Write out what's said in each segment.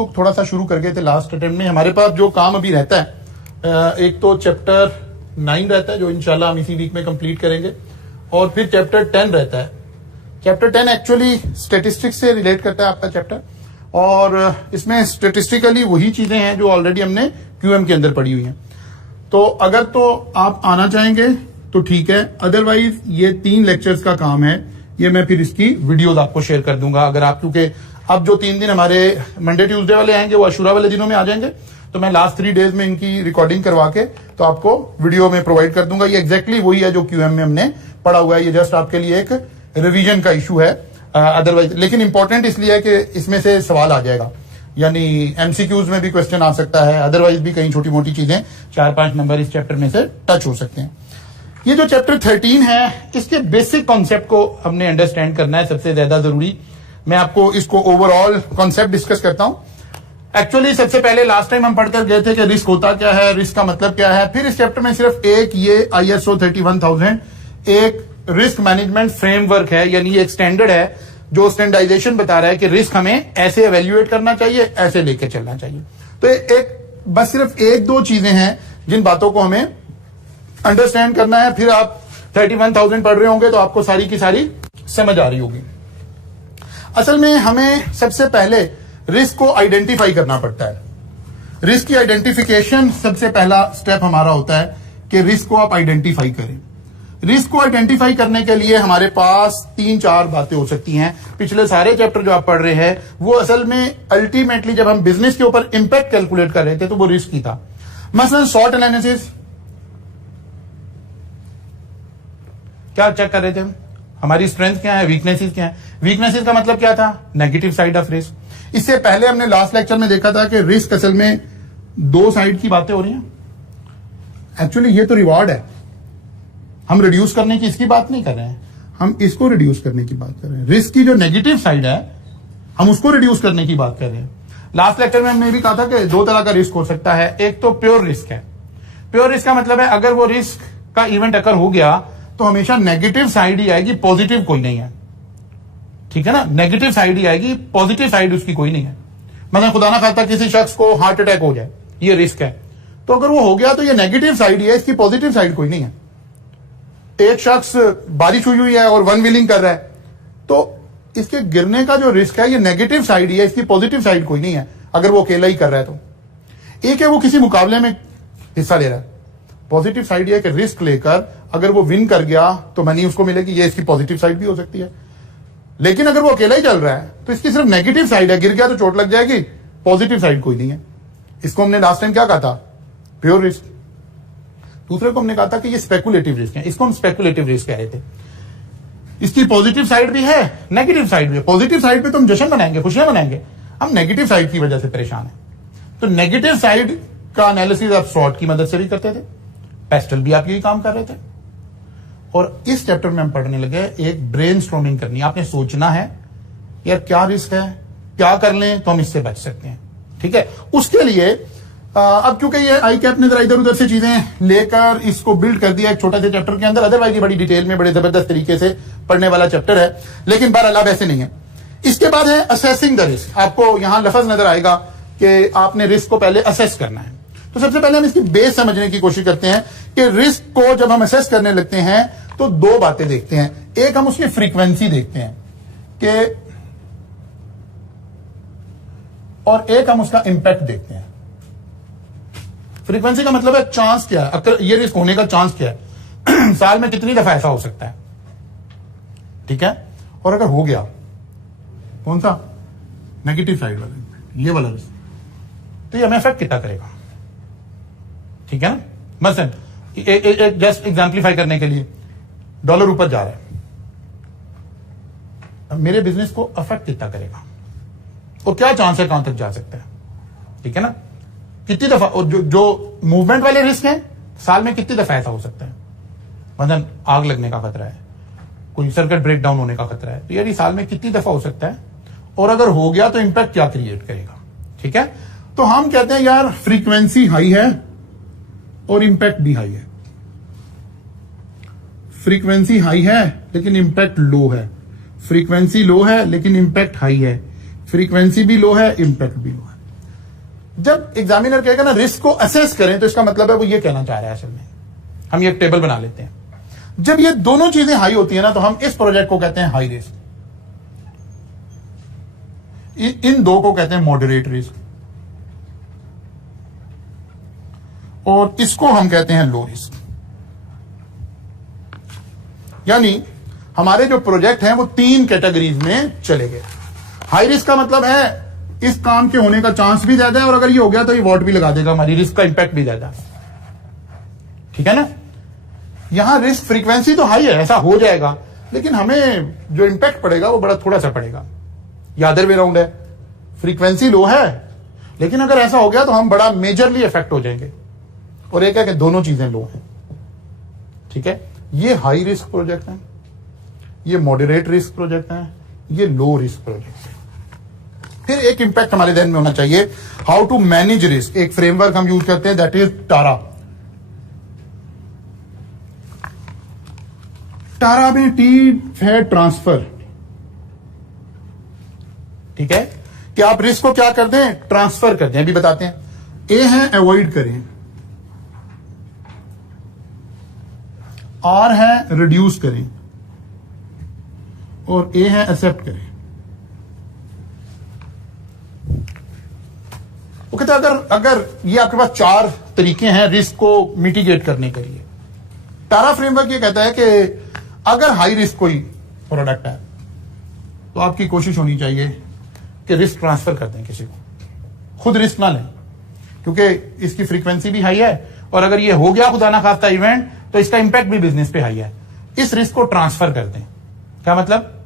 को थोड़ा सा शुरू कर गए थे लास्ट अटेम्प्ट में। हमारे पास जो काम अभी रहता है, एक तो चैप्टर 9 रहता है जो इंशाल्लाह हम इसी वीक में कंप्लीट करेंगे, और फिर चैप्टर 10 रहता है। चैप्टर 10 एक्चुअली स्टेटिस्टिक्स से रिलेट करता है आपका चैप्टर, और इसमें स्टेटिस्टिकली वही चीजें हैं जो ऑलरेडी हमने क्यूएम के अंदर पढ़ी हुई हैं। तो अगर तो आप आना चाहेंगे तो ठीक है, अदरवाइज ये 3 लेक्चर्स का काम है, ये मैं फिर इसकी वीडियोस आपको शेयर कर दूंगा। अगर आप, क्योंकि अब जो 3 दिन हमारे मंडे ट्यूसडे वाले आएंगे वो अशूरा वाले दिनों में आ जाएंगे, तो मैं लास्ट 3 डेज में इनकी रिकॉर्डिंग करवा के तो आपको वीडियो में प्रोवाइड कर दूंगा। ये एग्जैक्टली वही है जो क्यूएम में हमने पढ़ा हुआ है, ये जस्ट आपके लिए एक रिवीजन का इशू है अदरवाइज, लेकिन इंपॉर्टेंट इसलिए है कि इसमें से सवाल आ जाएगा, यानी एमसीक्यूज में भी क्वेश्चन आ सकता है, अदरवाइज भी कई छोटी मोटी चीजें 4-5 नंबर इस चैप्टर में से टच हो सकते हैं। ये जो चैप्टर 13 है, इसके बेसिक कॉन्सेप्ट को हमने अंडरस्टैंड करना है, सबसे ज्यादा जरूरी। मैं आपको इसको ओवरऑल कॉन्सेप्ट डिस्कस करता हूं। एक्चुअली सबसे पहले लास्ट टाइम हम पढ़कर गए थे कि रिस्क होता क्या है, रिस्क का मतलब क्या है। फिर इस चैप्टर में सिर्फ एक ये ISO 31000 एक रिस्क मैनेजमेंट फ्रेमवर्क है, यानी एक स्टैंडर्ड है जो स्टैंडर्डाइजेशन बता रहा है कि रिस्क हमें ऐसे एवेल्युएट करना चाहिए, ऐसे लेके चलना चाहिए। तो एक बस सिर्फ 1-2 चीजें हैं जिन बातों को हमें अंडरस्टैंड करना है। फिर आप 31000 पढ़ रहे होंगे तो आपको सारी की सारी समझ आ रही होगी। असल में हमें सबसे पहले रिस्क को आइडेंटिफाई करना पड़ता है। रिस्क की आइडेंटिफिकेशन सबसे पहला स्टेप हमारा होता है कि रिस्क को आप आइडेंटिफाई करें। रिस्क को आइडेंटिफाई करने के लिए हमारे पास 3-4 बातें हो सकती हैं। पिछले सारे चैप्टर जो आप पढ़ रहे हैं वो असल में अल्टीमेटली जब हम बिजनेस के ऊपर इंपैक्ट कैलकुलेट कर रहे थे तो वो रिस्क ही था। मसलन शॉर्ट एनालिसिस क्या चेक कर रहे थे हम, हमारी स्ट्रेंथ क्या है, वीकनेसेस क्या है। वीकनेसेस का मतलब क्या था, नेगेटिव साइड ऑफ रिस्क। इससे पहले हमने लास्ट लेक्चर में देखा था कि रिस्क असल में 2 साइड की बातें हो रही हैं। एक्चुअली ये तो रिवॉर्ड है, हम रिड्यूस करने की इसकी बात नहीं कर रहे हैं, हम इसको रिड्यूस करने की बात कर रहे हैं। रिस्क की जो नेगेटिव साइड है हम उसको रिड्यूस करने की बात कर रहे हैं। लास्ट लेक्चर में हमने भी कहा था कि 2 तरह का रिस्क हो सकता है। एक तो प्योर रिस्क है। प्योर रिस्क का मतलब है अगर वो रिस्क का इवेंट अकर हो गया तो हमेशा नेगेटिव साइड ही आएगी, पॉजिटिव कोई नहीं है। ठीक है ना, नेगेटिव साइड ही आएगी, पॉजिटिव साइड उसकी कोई नहीं है। मतलब खुदा ना खाता किसी शख्स को हार्ट अटैक हो जाए, ये रिस्क है, तो अगर वो हो गया तो ये नेगेटिव साइड ही है, इसकी पॉजिटिव साइड कोई नहीं है। एक शख्स बारिश हुई है और वन व्हीलिंग कर रहा है तो इसके गिरने का जो रिस्क है ये नेगेटिव साइड ही है, इसकी पॉजिटिव साइड कोई नहीं है अगर वो अकेला ही कर रहा है तो। एक है वो किसी मुकाबले में हिस्सा ले रहा है, पॉजिटिव साइड ये है कि रिस्क लेकर अगर वो विन कर गया तो मनी उसको मिलेगी, ये इसकी पॉजिटिव साइड भी हो सकती है। लेकिन अगर वो अकेला ही चल रहा है तो इसकी सिर्फ नेगेटिव साइड है, गिर गया तो चोट लग जाएगी, पॉजिटिव साइड कोई नहीं है। इसको हमने लास्ट टाइम क्या कहा था, प्योर रिस्क। दूसरे को हमने कहा था कि ये स्पेकुलेटिव रिस्क है, इसको हम स्पेकुलेटिव रिस्क कह रहे थे। इसकी पॉजिटिव साइड भी है, नेगेटिव साइड भी है। पॉजिटिव साइड पे तो हम जश्न मनाएंगे, खुशियां मनाएंगे, हम नेगेटिव साइड की वजह से परेशान है। तो नेगेटिव साइड का एनालिसिस आप शॉर्ट की मदद से भी करते थे, पेस्टल भी आप यही काम कर रहे थे। और इस चैप्टर में हम पढ़ने लगे एक ब्रेनस्टॉर्मिंग करनी। आपने सोचना है यार क्या रिस्क है, क्या कर लें तो हम इससे बच सकते हैं। ठीक है, उसके लिए अब क्योंकि ये आई कैप ने जरा इधर उधर से चीजें लेकर इसको बिल्ड कर दिया एक छोटा से चैप्टर के अंदर, अदरवाइज ये बड़ी डिटेल में बड़े जबरदस्त तरीके से पढ़ने वाला चैप्टर है, लेकिन बहरहाल अब ऐसे नहीं है। इसके बाद है असेसिंग द रिस्क। आपको यहां लफ्ज नजर आएगा कि आपने रिस्क को पहले असेस करना है। तो सबसे पहले हम इसकी बेस समझने की कोशिश करते हैं कि रिस्क को जब हम असेस करने लगते हैं तो 2 बातें देखते हैं। एक हम उसकी फ्रीक्वेंसी देखते हैं कि, और एक हम उसका इंपैक्ट देखते हैं। फ्रीक्वेंसी का मतलब है चांस क्या है, अगर ये रिस्क होने का चांस क्या है साल में कितनी दफा ऐसा हो सकता है। ठीक है, और अगर हो गया कौन सा, नेगेटिव साइड वाला, ये वाला रिस्क, तो ये हमें इफेक्ट कितना करेगा। ठीक है ना, मसलन एक जस्ट एग्जाम्पलीफाई करने के लिए डॉलर ऊपर जा रहा है, अब मेरे बिजनेस को अफेक्ट कितना करेगा और क्या चांस है कहां तक जा सकता है। ठीक है ना, कितनी दफा, और जो मूवमेंट वाले रिस्क हैं साल में कितनी दफा ऐसा हो सकता है। मतलब आग लगने का खतरा है, कोई सर्किट ब्रेक डाउन होने का खतरा है, तो यार साल में कितनी दफा हो सकता है, और अगर हो गया तो इंपैक्ट क्या क्रिएट करेगा। ठीक है, तो हम कहते हैं यार फ्रीक्वेंसी हाई है और इंपैक्ट भी हाई है। फ्रीक्वेंसी हाई है लेकिन इंपैक्ट लो है, फ्रीक्वेंसी लो है लेकिन इंपैक्ट हाई है, फ्रीक्वेंसी भी लो है, इंपैक्ट भी लो है। जब एग्जामिनर कहेगा ना रिस्क को असेस करें, तो इसका मतलब है वो ये कहना चाह रहा है असल में। हम ये एक टेबल बना लेते हैं, जब ये दोनों चीजें हाई होती है ना, तो हम इस प्रोजेक्ट को कहते हैं हाई रिस्क, इन दो को कहते हैं मॉडरेट रिस्क, और इसको हम कहते हैं लो रिस्क। यानी हमारे जो प्रोजेक्ट हैं वो 3 कैटेगरीज में चले गए। हाई रिस्क का मतलब है इस काम के होने का चांस भी ज्यादा है, और अगर ये हो गया तो ये वॉट भी लगा देगा, हमारी रिस्क का इंपैक्ट भी ज्यादा। ठीक है ना। यहां रिस्क फ्रीक्वेंसी तो हाई है, ऐसा हो जाएगा, लेकिन हमें जो इंपैक्ट पड़ेगा वो बड़ा थोड़ा सा पड़ेगा। या अदर वे राउंड है, फ्रीक्वेंसी लो है, लेकिन अगर ऐसा हो गया तो हम बड़ा मेजरली इफेक्ट हो जाएंगे। और एक है कि दोनों चीजें लो हैं। ठीक है, ये हाई रिस्क प्रोजेक्ट है, ये मॉडरेट रिस्क प्रोजेक्ट है, ये लो रिस्क प्रोजेक्ट है। फिर एक इंपैक्ट हमारे ध्यान में होना चाहिए, हाउ टू मैनेज रिस्क। एक फ्रेमवर्क हम यूज करते हैं, दैट इज टारा। टारा में टी है ट्रांसफर। ठीक है, कि आप रिस्क को क्या कर दें, ट्रांसफर कर दें। अभी बताते हैं। ए है अवॉइड करें, आर है रिड्यूस करें, और ए है एक्सेप्ट करें। वो कहते हैं अगर ये आपके पास 4 तरीके हैं रिस्क को मिटिगेट करने के लिए। टारा फ्रेमवर्क ये कहता है कि अगर हाई रिस्क कोई प्रोडक्ट है तो आपकी कोशिश होनी चाहिए कि रिस्क ट्रांसफर कर दें किसी को, खुद रिस्क ना लें, क्योंकि इसकी फ्रीक्वेंसी भी हाई है, और अगर ये हो गया खुदा ना खास्ता इवेंट, तो इसका इंपैक्ट भी बिजनेस पे हाई है। इस रिस्क को ट्रांसफर कर दें। क्या मतलब,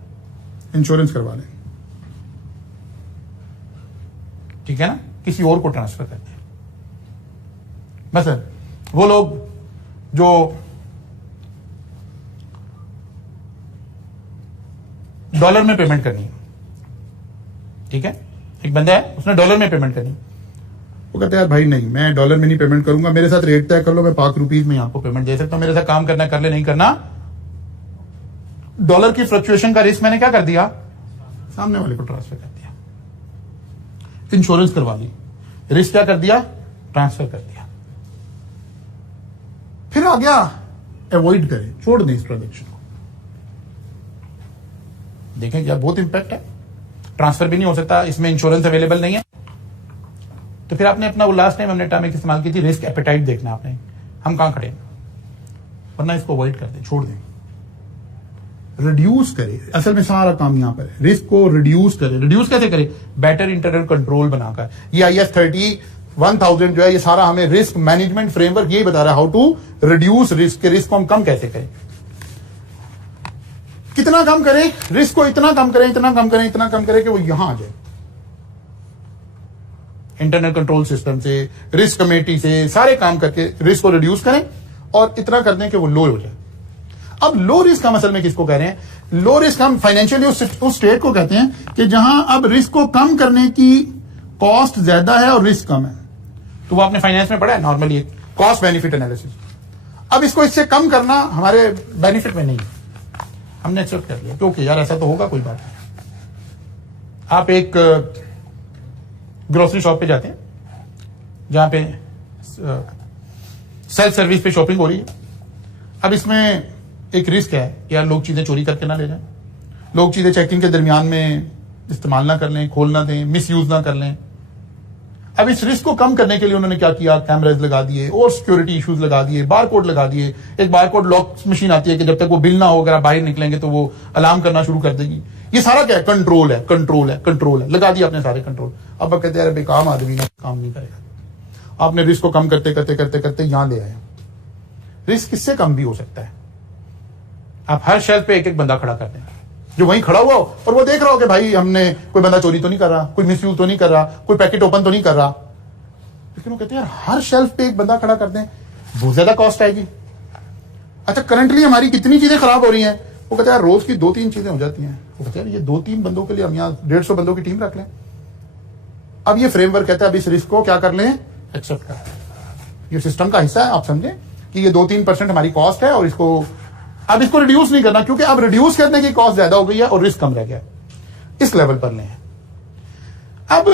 इंश्योरेंस करवा लें। ठीक है ना, किसी और को ट्रांसफर कर दें। बस वो लोग जो डॉलर में पेमेंट करनी है, ठीक है, एक बंदा है उसने डॉलर में पेमेंट करनी, वो कहते हैं यार भाई नहीं, मैं डॉलर में नहीं पेमेंट करूंगा, मेरे साथ रेट तय कर लो, मैं पाक रुपीज में आपको पेमेंट दे सकता हूं, मेरे साथ काम करना कर ले, नहीं करना। डॉलर की फ्लक्चुएशन का रिस्क मैंने क्या कर दिया, सामने वाले को ट्रांसफर कर दिया। इंश्योरेंस करवा ली, रिस्क क्या कर दिया, ट्रांसफर कर दिया। फिर आ गया अवॉइड करें, छोड़ दें इस ट्रांजेक्शन को। देखें यार बहुत इंपैक्ट है, ट्रांसफर भी नहीं हो सकता, इसमें इंश्योरेंस अवेलेबल नहीं है, तो फिर आपने अपना वो लास्ट टाइम हमने टर्म इस्तेमाल की थी, रिस्क एपेटाइट देखना आपने, हम कहां खड़े हैं, वरना इसको अवॉइड कर दें, छोड़ दें। रिड्यूस करें, असल में सारा काम यहां पर है, रिस्क को रिड्यूस करें। रिड्यूस कैसे करें, बेटर इंटरनल कंट्रोल बनाकर। ये IS 30-1000 जो है, ये सारा हमें रिस्क मैनेजमेंट फ्रेमवर्क यही बता रहा है, हाउ टू रिड्यूस रिस्क, के रिस्क को हम कम कैसे करें, कितना कम करें रिस्क को, इतना कम करें, इतना कम करें, इतना कम करें कि वो यहां आ जाए। इंटरनल कंट्रोल सिस्टम से, रिस्क कमेटी से, सारे काम करके रिस्क को रिड्यूस करें और इतना कर दें कि वो लो हो जाए। अब लो रिस्क हम असल में किसको कह रहे हैं, लो रिस्क हम फाइनेंशियली उस स्टेट को कहते हैं कि जहां अब रिस्क को कम करने की कॉस्ट ज्यादा है और रिस्क कम है। तो वो आपने फाइनेंस में पढ़ा है नॉर्मली, कॉस्ट बेनिफिट एनालिसिस। अब इसको इससे कम करना हमारे बेनिफिट में नहीं है, हमने एक्सेप्ट कर लिया क्योंकि यार ऐसा तो होगा, कोई बात नहीं। आप एक ग्रोसरी शॉप पे जाते हैं जहां पे सेल्फ सर्विस पे शॉपिंग हो रही है। अब इसमें एक रिस्क है कि यार लोग चीजें चोरी करके ना ले जाएं, लोग चीजें चेकिंग के दरमियान में इस्तेमाल ना कर लें, खोल ना दें, मिस यूज ना कर लें। अब इस रिस्क को कम करने के लिए उन्होंने क्या किया, कैमराज लगा दिए और सिक्योरिटी इश्यूज लगा दिए, बारकोड लगा दिए। एक बारकोड लॉक मशीन आती है कि जब तक वो बिल ना हो, अगर आप बाहर निकलेंगे तो वो अलार्म करना शुरू कर देगी। ये सारा क्या है, कंट्रोल है, कंट्रोल है, कंट्रोल है, लगा दिया आपने सारे कंट्रोल। अब आप कहते हैं बेकाम आदमी ना काम नहीं करेगा। आपने रिस्क को कम करते करते करते करते यहां ले आए। रिस्क किससे कम भी हो सकता है, आप हर शेल्फ पे एक एक बंदा खड़ा कर दें जो वहीं खड़ा हुआ हो और वो देख रहा हो कि भाई हमने कोई बंदा चोरी तो नहीं कर रहा, कोई मिसयूज तो नहीं कर रहा, कोई पैकेट ओपन तो नहीं कर रहा। लेकिन वो कहते हैं यार हर शेल्फ पे एक बंदा खड़ा कर दें, बहुत ज्यादा कॉस्ट आएगी। अच्छा करंटली हमारी कितनी चीजें खराब हो रही हैं, वो कहते हैं यार रोज की 2-3 चीजें हो जाती हैं। वो कहते हैं ये 2-3 बंदों के लिए हम यहाँ 150 बंदों की टीम रख लें। अब ये फ्रेमवर्क कहता है अब इस रिस्क को क्या कर लें, एक्सेप्ट कर लें। ये सिस्टम का हिस्सा है, आप समझें कि ये 2-3% हमारी कॉस्ट है और इसको अब इसको रिड्यूस नहीं करना, क्योंकि अब रिड्यूस करने की कॉस्ट ज्यादा हो गई है और रिस्क कम रह गया। इस लेवल पर लें। अब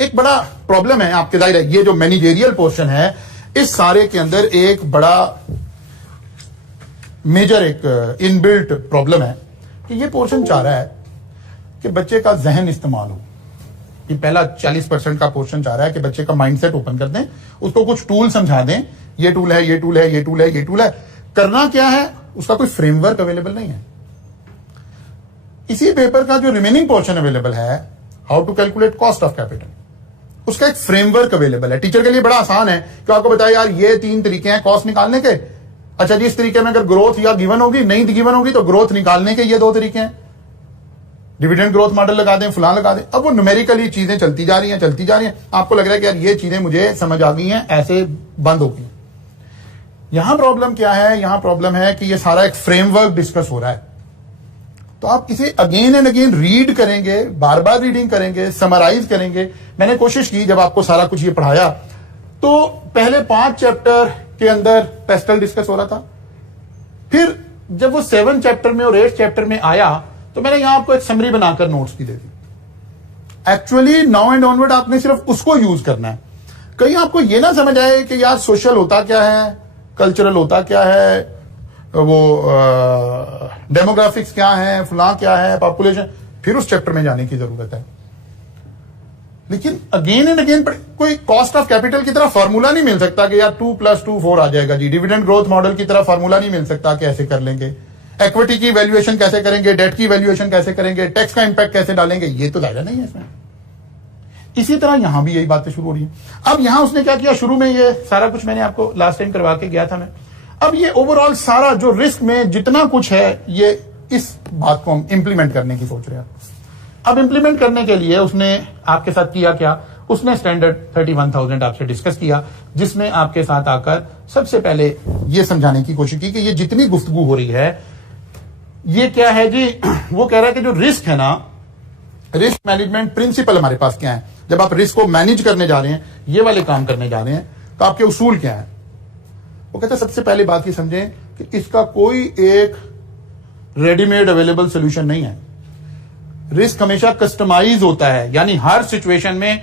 एक एक बड़ा प्रॉब्लम है आपके, जाहिर है ये जो मैनेजेरियल पोर्शन है इस सारे के अंदर एक बड़ा मेजर एक इनबिल्ट प्रॉब्लम है कि ये पोर्शन चाह रहा है कि बच्चे का जहन इस्तेमाल हो। ये पहला 40% का पोर्शन चाह रहा है कि बच्चे का माइंडसेट ओपन कर दें, उसको कुछ टूल समझा दें, ये टूल है, ये टूल है, ये टूल है, ये टूल है। करना क्या है, उसका कोई फ्रेमवर्क अवेलेबल नहीं है। इसी पेपर का जो रिमेनिंग पोर्शन अवेलेबल है, how to calculate cost of capital, उसका एक फ्रेमवर्क अवेलेबल है। टीचर के लिए बड़ा आसान है कि आपको बताया यार ये 3 तरीके हैं कॉस्ट निकालने के। अच्छा जी, इस तरीके में अगर ग्रोथ या गिवन होगी, नहीं गिवन होगी तो ग्रोथ निकालने के ये 2 तरीके हैं, डिविडेंड ग्रोथ मॉडल लगा दें, फलां लगा दें। अब वो न्यूमेरिकली चीजें चलती जा रही हैं। आपको लग रहा है कि यार ये चीजें मुझे समझ आ गई हैं, ऐसे बंद हो गई। यहां प्रॉब्लम क्या है, यहां प्रॉब्लम है कि ये सारा एक फ्रेमवर्क डिस्कस हो रहा है। तो आप इसे अगेन एंड अगेन रीड करेंगे, बार बार रीडिंग करेंगे, समराइज करेंगे। मैंने कोशिश की जब आपको सारा कुछ ये पढ़ाया तो पहले 5 चैप्टर के अंदर पेस्टल डिस्कस हो रहा था, फिर जब वो 7 चैप्टर में और 8 चैप्टर में आया तो मैंने यहां आपको एक समरी बनाकर नोट्स भी दे दी। एक्चुअली नाउ एंड ऑनवर्ड आपने सिर्फ उसको यूज करना है। कहीं आपको ये ना समझ आए कि यार सोशल होता क्या है, कल्चरल होता क्या है, वो डेमोग्राफिक्स क्या है, फलां क्या है, पॉपुलेशन, फिर उस चैप्टर में जाने की जरूरत है। लेकिन अगेन एंड अगेन कोई कॉस्ट ऑफ कैपिटल की तरह फॉर्मूला नहीं मिल सकता कि यार 2 + 2 4 आ जाएगा जी। डिविडेंड ग्रोथ मॉडल की तरह फॉर्मूला नहीं मिल सकता कि ऐसे कर लेंगे। इक्विटी की वैल्यूएशन कैसे करेंगे, डेट की वैल्यूएशन कैसे करेंगे, टैक्स का इंपैक्ट कैसे डालेंगे, ये तो दायरा नहीं है इसमें। इसी तरह यहां भी यही बातें शुरू हो रही है। अब यहां उसने क्या किया, शुरू में ये सारा कुछ मैंने आपको लास्ट टाइम करवा के गया था मैं। अब ये ओवरऑल सारा जो रिस्क में जितना कुछ है, ये इस बात को हम इंप्लीमेंट करने की सोच रहे हैं। अब इंप्लीमेंट करने के लिए उसने आपके साथ किया क्या, उसने स्टैंडर्ड 31,000 आपसे डिस्कस किया, जिसमें आपके साथ आकर सबसे पहले ये समझाने की कोशिश की कि ये जितनी गुफ्तगू हो रही है ये क्या है जी। वो कह रहा है कि जो रिस्क है ना, रिस्क मैनेजमेंट प्रिंसिपल हमारे पास क्या है। जब आप रिस्क को मैनेज करने जा रहे हैं, ये वाले काम करने जा रहे हैं, तो आपके उसूल क्या है। वो कहते हैं सबसे पहली बात ये समझें कि इसका कोई एक रेडीमेड अवेलेबल सोल्यूशन नहीं है। रिस्क हमेशा कस्टमाइज होता है, यानी हर सिचुएशन में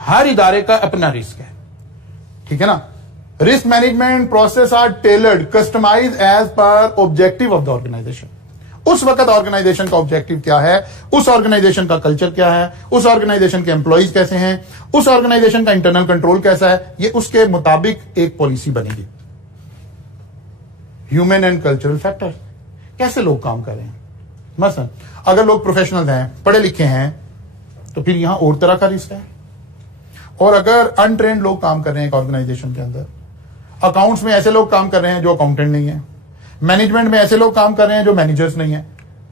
हर इदारे का अपना रिस्क है, ठीक है ना। Risk management process are tailored customise as per objective of the organisation. उस वक्त ऑर्गेनाइजेशन का ऑब्जेक्टिव क्या है, उस ऑर्गेनाइजेशन का कल्चर क्या है, उस ऑर्गेनाइजेशन के एम्प्लॉइज कैसे हैं, उस ऑर्गेनाइजेशन का इंटरनल कंट्रोल कैसा है, ये उसके मुताबिक एक पॉलिसी बनेगी। ह्यूमन एंड कल्चरल फैक्टर, कैसे लोग काम कर रहे हैं। मसलन अगर लोग प्रोफेशनल हैं, पढ़े लिखे हैं, तो फिर यहां और तरह का रिस्क है। और अगर अनट्रेन्ड लोग काम कर रहे हैं एक ऑर्गेनाइजेशन के अंदर, अकाउंट्स में ऐसे लोग काम कर रहे हैं जो अकाउंटेंट नहीं है, मैनेजमेंट में ऐसे लोग काम कर रहे हैं जो मैनेजर्स नहीं है,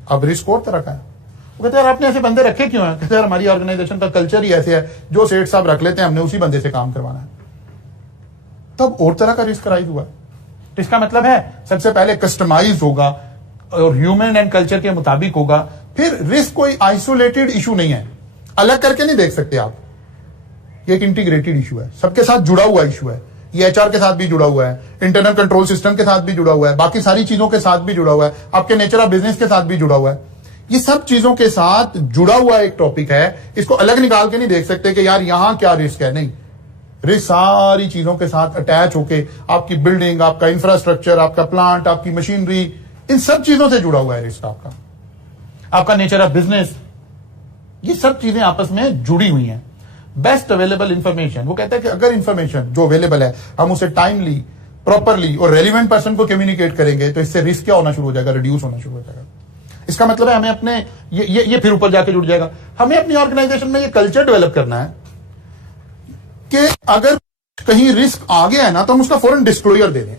अब रिस्क और तरह का है। वो कहते हैं यार आपने ऐसे बंदे रखे क्यों हैं। कहते हैं यार हमारी ऑर्गेनाइजेशन का कल्चर ही ऐसे है, जो सेठ साहब रख लेते हैं हमने उसी बंदे से काम करवाना है। तब और तरह का रिस्क राइज हुआ। इसका मतलब है सबसे पहले कस्टमाइज होगा और ह्यूमन एंड कल्चर के मुताबिक होगा। फिर रिस्क कोई आइसोलेटेड इशू नहीं है, अलग करके नहीं देख सकते आप। ये एक इंटीग्रेटेड इशू है, सबके साथ जुड़ा हुआ इशू है। ये एचआर के साथ भी जुड़ा हुआ है, इंटरनल कंट्रोल सिस्टम के साथ भी जुड़ा हुआ है, बाकी सारी चीजों के साथ भी जुड़ा हुआ है, आपके नेचर ऑफ बिजनेस के साथ भी जुड़ा हुआ है। ये सब चीजों के साथ जुड़ा हुआ एक टॉपिक है। इसको अलग निकाल के नहीं देख सकते कि यार यहां क्या रिस्क है। नहीं, रिस्क सारी चीजों के साथ अटैच होके आपकी बिल्डिंग, आपका इंफ्रास्ट्रक्चर, आपका प्लांट, आपकी मशीनरी, इन सब चीजों से जुड़ा हुआ है रिस्क। आपका नेचर ऑफ बिजनेस, ये सब चीजें आपस में जुड़ी हुई हैं। बेस्ट अवेलेबल इंफॉर्मेशन, वो कहता है कि अगर इंफॉर्मेशन जो अवेलेबल है हम उसे टाइमली, प्रॉपरली और रेलिवेंट पर्सन को कम्युनिकेट करेंगे तो इससे रिस्क क्या होना शुरू हो जाएगा, रिड्यूस होना शुरू हो जाएगा। इसका मतलब है हमें अपने ये फिर ऊपर जाके जुड़ जाएगा, हमें अपनी ऑर्गेनाइजेशन में ये कल्चर डेवलप करना है कि अगर कहीं रिस्क आ गया है ना तो हम उसका फौरन डिस्क्लोजर दे दें।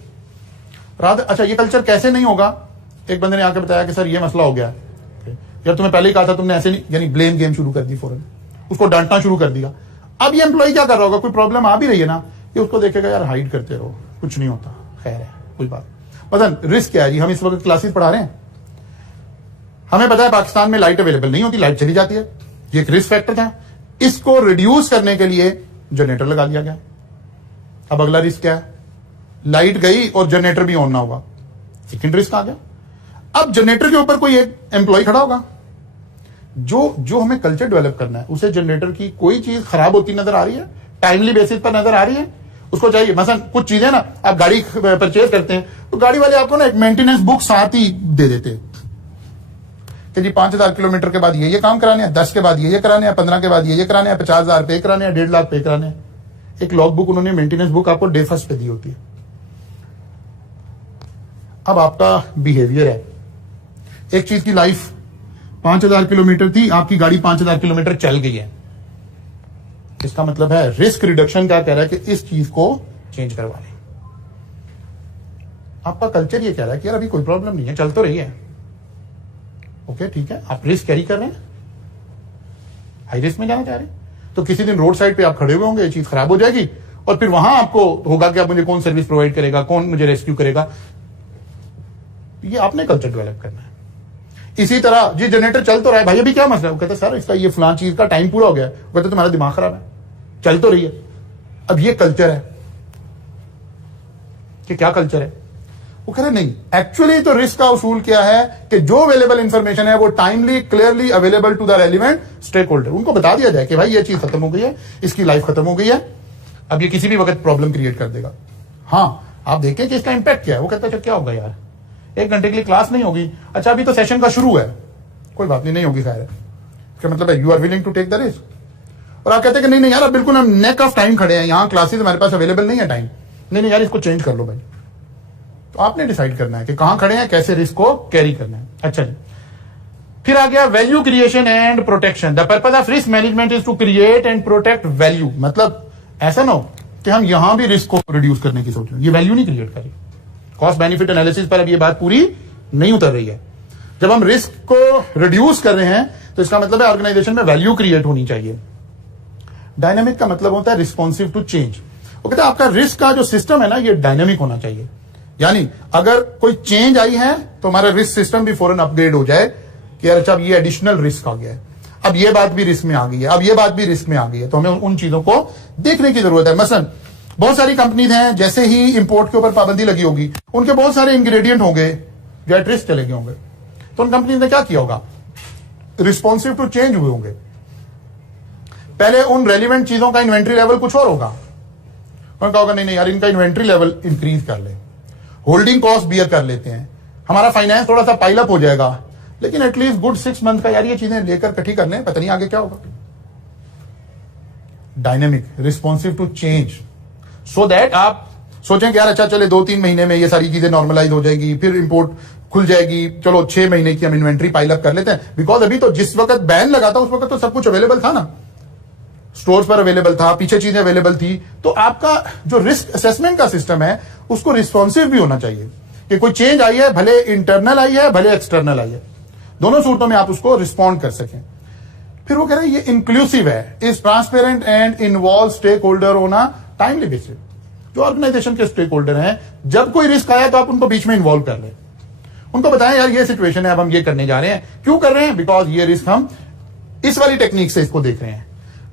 अच्छा, ये कल्चर कैसे नहीं होगा। एक बंदे ने आके बताया कि सर ये मसला हो गया यार, तुम्हें पहले ही कहा था, तुमने ऐसे नहीं, यानी ब्लेम गेम शुरू कर दी, फौरन उसको डांटना शुरू कर दिया। अब ये एम्प्लॉय क्या कर रहा होगा, कोई प्रॉब्लम आ भी रही है ना, ये उसको देखेगा यार हाइड करते रहो, कुछ नहीं होता, खैर है कोई बात। मतलब रिस्क क्या है जी, हम इस वक्त क्लासेस पढ़ा रहे हैं, हमें पता है पाकिस्तान में लाइट अवेलेबल नहीं होती, लाइट चली जाती है, ये एक रिस्क फैक्टर था। इसको रिड्यूस करने के लिए जनरेटर लगा दिया गया। अब अगला रिस्क क्या है, लाइट गई और जनरेटर भी ऑन ना होगा, सेकेंड रिस्क आ गया। अब जनरेटर के ऊपर कोई एक एम्प्लॉय खड़ा होगा जो हमें कल्चर डेवलप करना है, उसे जनरेटर की कोई चीज खराब होती नजर आ रही है, टाइमली बेसिस पर नजर आ रही है, उसको चाहिए। मसलन कुछ चीजें ना, आप गाड़ी परचेज करते हैं तो गाड़ी वाले आपको ना एक मेंटेनेंस बुक साथ ही दे देते हैं कि जी 5,000 किलोमीटर के बाद ये काम कराने हैं, 10 के बाद ये कराने हैं, 15 के बाद ये कराने हैं, 50,000 पे कराने हैं, 1.5 लाख पे कराने हैं। एक लॉग बुक उन्होंने मेंटेनेंस बुक आपको डे फर्स्ट पे दी होती है। अब आपका बिहेवियर है, एक चीज की लाइफ 5,000 किलोमीटर थी, आपकी गाड़ी 5,000 किलोमीटर चल गई है, इसका मतलब है रिस्क रिडक्शन क्या कह रहा है कि इस चीज को चेंज करवा लें। आपका कल्चर ये कह रहा है कि यार अभी कोई प्रॉब्लम नहीं है, चल तो रही है, ओके ठीक है, आप रिस्क कैरी कर रहे हैं, हाई रिस्क में जाना चाह रहे हैं, तो किसी दिन रोड साइड पे आप खड़े हुए होंगे, ये चीज खराब हो जाएगी और फिर वहां आपको होगा कि आप मुझे कौन सर्विस प्रोवाइड करेगा, कौन मुझे रेस्क्यू करेगा। ये आपने कल्चर डेवलप करना है। इसी तरह जी जनरेटर चल तो रहा है, भाई अभी क्या मसला है, वो कहते सर इसका ये फलां चीज का टाइम पूरा हो गया है, वो कहते तुम्हारा दिमाग खराब है, चल तो रही है। अब ये कल्चर है कि क्या कल्चर है, वो कह रहे नहीं, एक्चुअली तो रिस्क का उसूल क्या है कि जो अवेलेबल इंफॉर्मेशन है वो timely clearly available to the relevant stakeholder, उनको बता दिया जाए कि भाई ये चीज खत्म हो गई है, इसकी लाइफ खत्म हो गई है, अब ये किसी भी वक्त प्रॉब्लम क्रिएट कर देगा। हाँ आप देखें कि इसका इंपैक्ट क्या है। वो कहता है क्या होगा यार, 1 घंटे के लिए क्लास नहीं होगी, अच्छा अभी तो सेशन का शुरू है, कोई बात नहीं होगी खैर, इसका मतलब है you are willing to take the risk. और आप कहते हैं कि नहीं यार अब बिल्कुल हम नेक ऑफ टाइम खड़े हैं, यहां क्लासेस हमारे पास अवेलेबल नहीं है टाइम, नहीं यार इसको चेंज कर लो भाई। तो आपने डिसाइड करना है कि कहां खड़े हैं, कैसे रिस्क को कैरी करना है। अच्छा जी, फिर आ गया value creation and protection. The purpose of risk management is to create and protect value. मतलब ऐसा ना हो कि हम यहां भी रिस्क को रिड्यूस करने की सोच रहे हैं, ये वैल्यू नहीं क्रिएट करेगी। कॉस्ट बेनिफिट एनालिसिस पर अब ये बात पूरी नहीं उतर रही है। जब हम रिस्क को रिड्यूस कर रहे हैं तो इसका मतलब है ऑर्गेनाइजेशन में वैल्यू क्रिएट होनी चाहिए। डायनामिक का मतलब होता है रिस्पॉन्सिव टू चेंज। वो कहते हैं आपका रिस्क का जो सिस्टम है ना ये डायनामिक होना चाहिए, यानी अगर कोई चेंज आई है तो हमारा रिस्क सिस्टम भी फौरन अपग्रेड हो जाए कि यार अच्छा अब ये एडिशनल रिस्क आ गया है, अब ये बात भी रिस्क में आ गई है, अब ये बात भी रिस्क में आ गई है, तो हमें उन चीजों को देखने की जरूरत है। मसलन बहुत सारी कंपनीज हैं, जैसे ही इंपोर्ट के ऊपर पाबंदी लगी होगी उनके बहुत सारे इंग्रेडिएंट होंगे जो एट रिस्क चले गए होंगे, तो उन कंपनीज ने क्या किया होगा, रिस्पॉन्सिव टू चेंज हुए होंगे। पहले उन रेलिवेंट चीजों का इन्वेंट्री लेवल कुछ और होगा, उनका होगा नहीं यार इनका इन्वेंट्री लेवल इंक्रीज कर ले, होल्डिंग कॉस्ट बियर कर लेते हैं, हमारा फाइनेंस थोड़ा सा पाइल अप हो जाएगा, लेकिन एटलीस्ट गुड 6 मंथ का यार ये चीजें लेकर इकट्ठी कर लें, पता नहीं आगे क्या होगा। Dynamic, responsive to change, so that आप सोचें कि यार अच्छा चले 2-3 महीने में ये सारी चीजें नॉर्मलाइज हो जाएगी, फिर इंपोर्ट खुल जाएगी, चलो 6 महीने की हम इन्वेंट्री पाइल अप कर लेते हैं। बिकॉज अभी तो जिस वक्त बैन लगा था उस वक्त तो सब कुछ अवेलेबल था ना, स्टोर्स पर अवेलेबल था, पीछे चीजें अवेलेबल थी, तो आपका जो रिस्क असेसमेंट का सिस्टम है उसको रिस्पॉन्सिव भी होना चाहिए कि कोई चेंज आई है, भले इंटरनल आई है भले एक्सटर्नल आई है, दोनों सूरतों में आप उसको रिस्पॉन्ड कर सकें। फिर वो कह रहे हैं ये इंक्लूसिव है, is transparent and involve stakeholder on a timely basis. जो ऑर्गेनाइजेशन के स्टेक होल्डर हैं, जब कोई रिस्क आया तो आप उनको बीच में इन्वॉल्व कर लें, उनको बताएं यार ये सिचुएशन है, अब हम ये करने जा रहे हैं। क्यों कर रहे हैं, बिकॉज ये रिस्क हम इस वाली टेक्निक से इसको देख रहे हैं,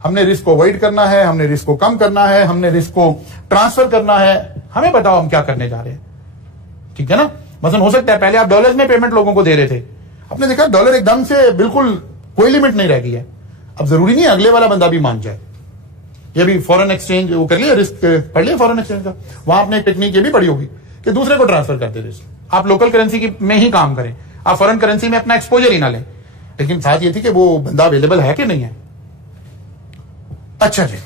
हमने रिस्क को अवॉइड करना है, हमने रिस्क को कम करना है, हमने रिस्क को ट्रांसफर करना है, हमें बताओ हम क्या करने जा रहे हैं, ठीक है ना। मसलन हो सकता है पहले आप डॉलर्स में पेमेंट लोगों को दे रहे थे, आपने देखा डॉलर एकदम से बिल्कुल कोई लिमिट नहीं रह गई है, अब जरूरी नहीं है अगले वाला बंदा भी मान जाए। ये भी फॉरेन एक्सचेंज वो कर लिया, रिस्क पढ़ लिया फॉरेन एक्सचेंज का, वहां आपने एक टेक्निक ये भी पढ़ी होगी कि दूसरे को ट्रांसफर कर दे रिस्क। आप लोकल करेंसी में ही काम करें, आप फॉरेन करेंसी में अपना एक्सपोजर ही ना लें, लेकिन साथ ये थी कि वो बंदा अवेलेबल है कि नहीं है। अच्छा जी,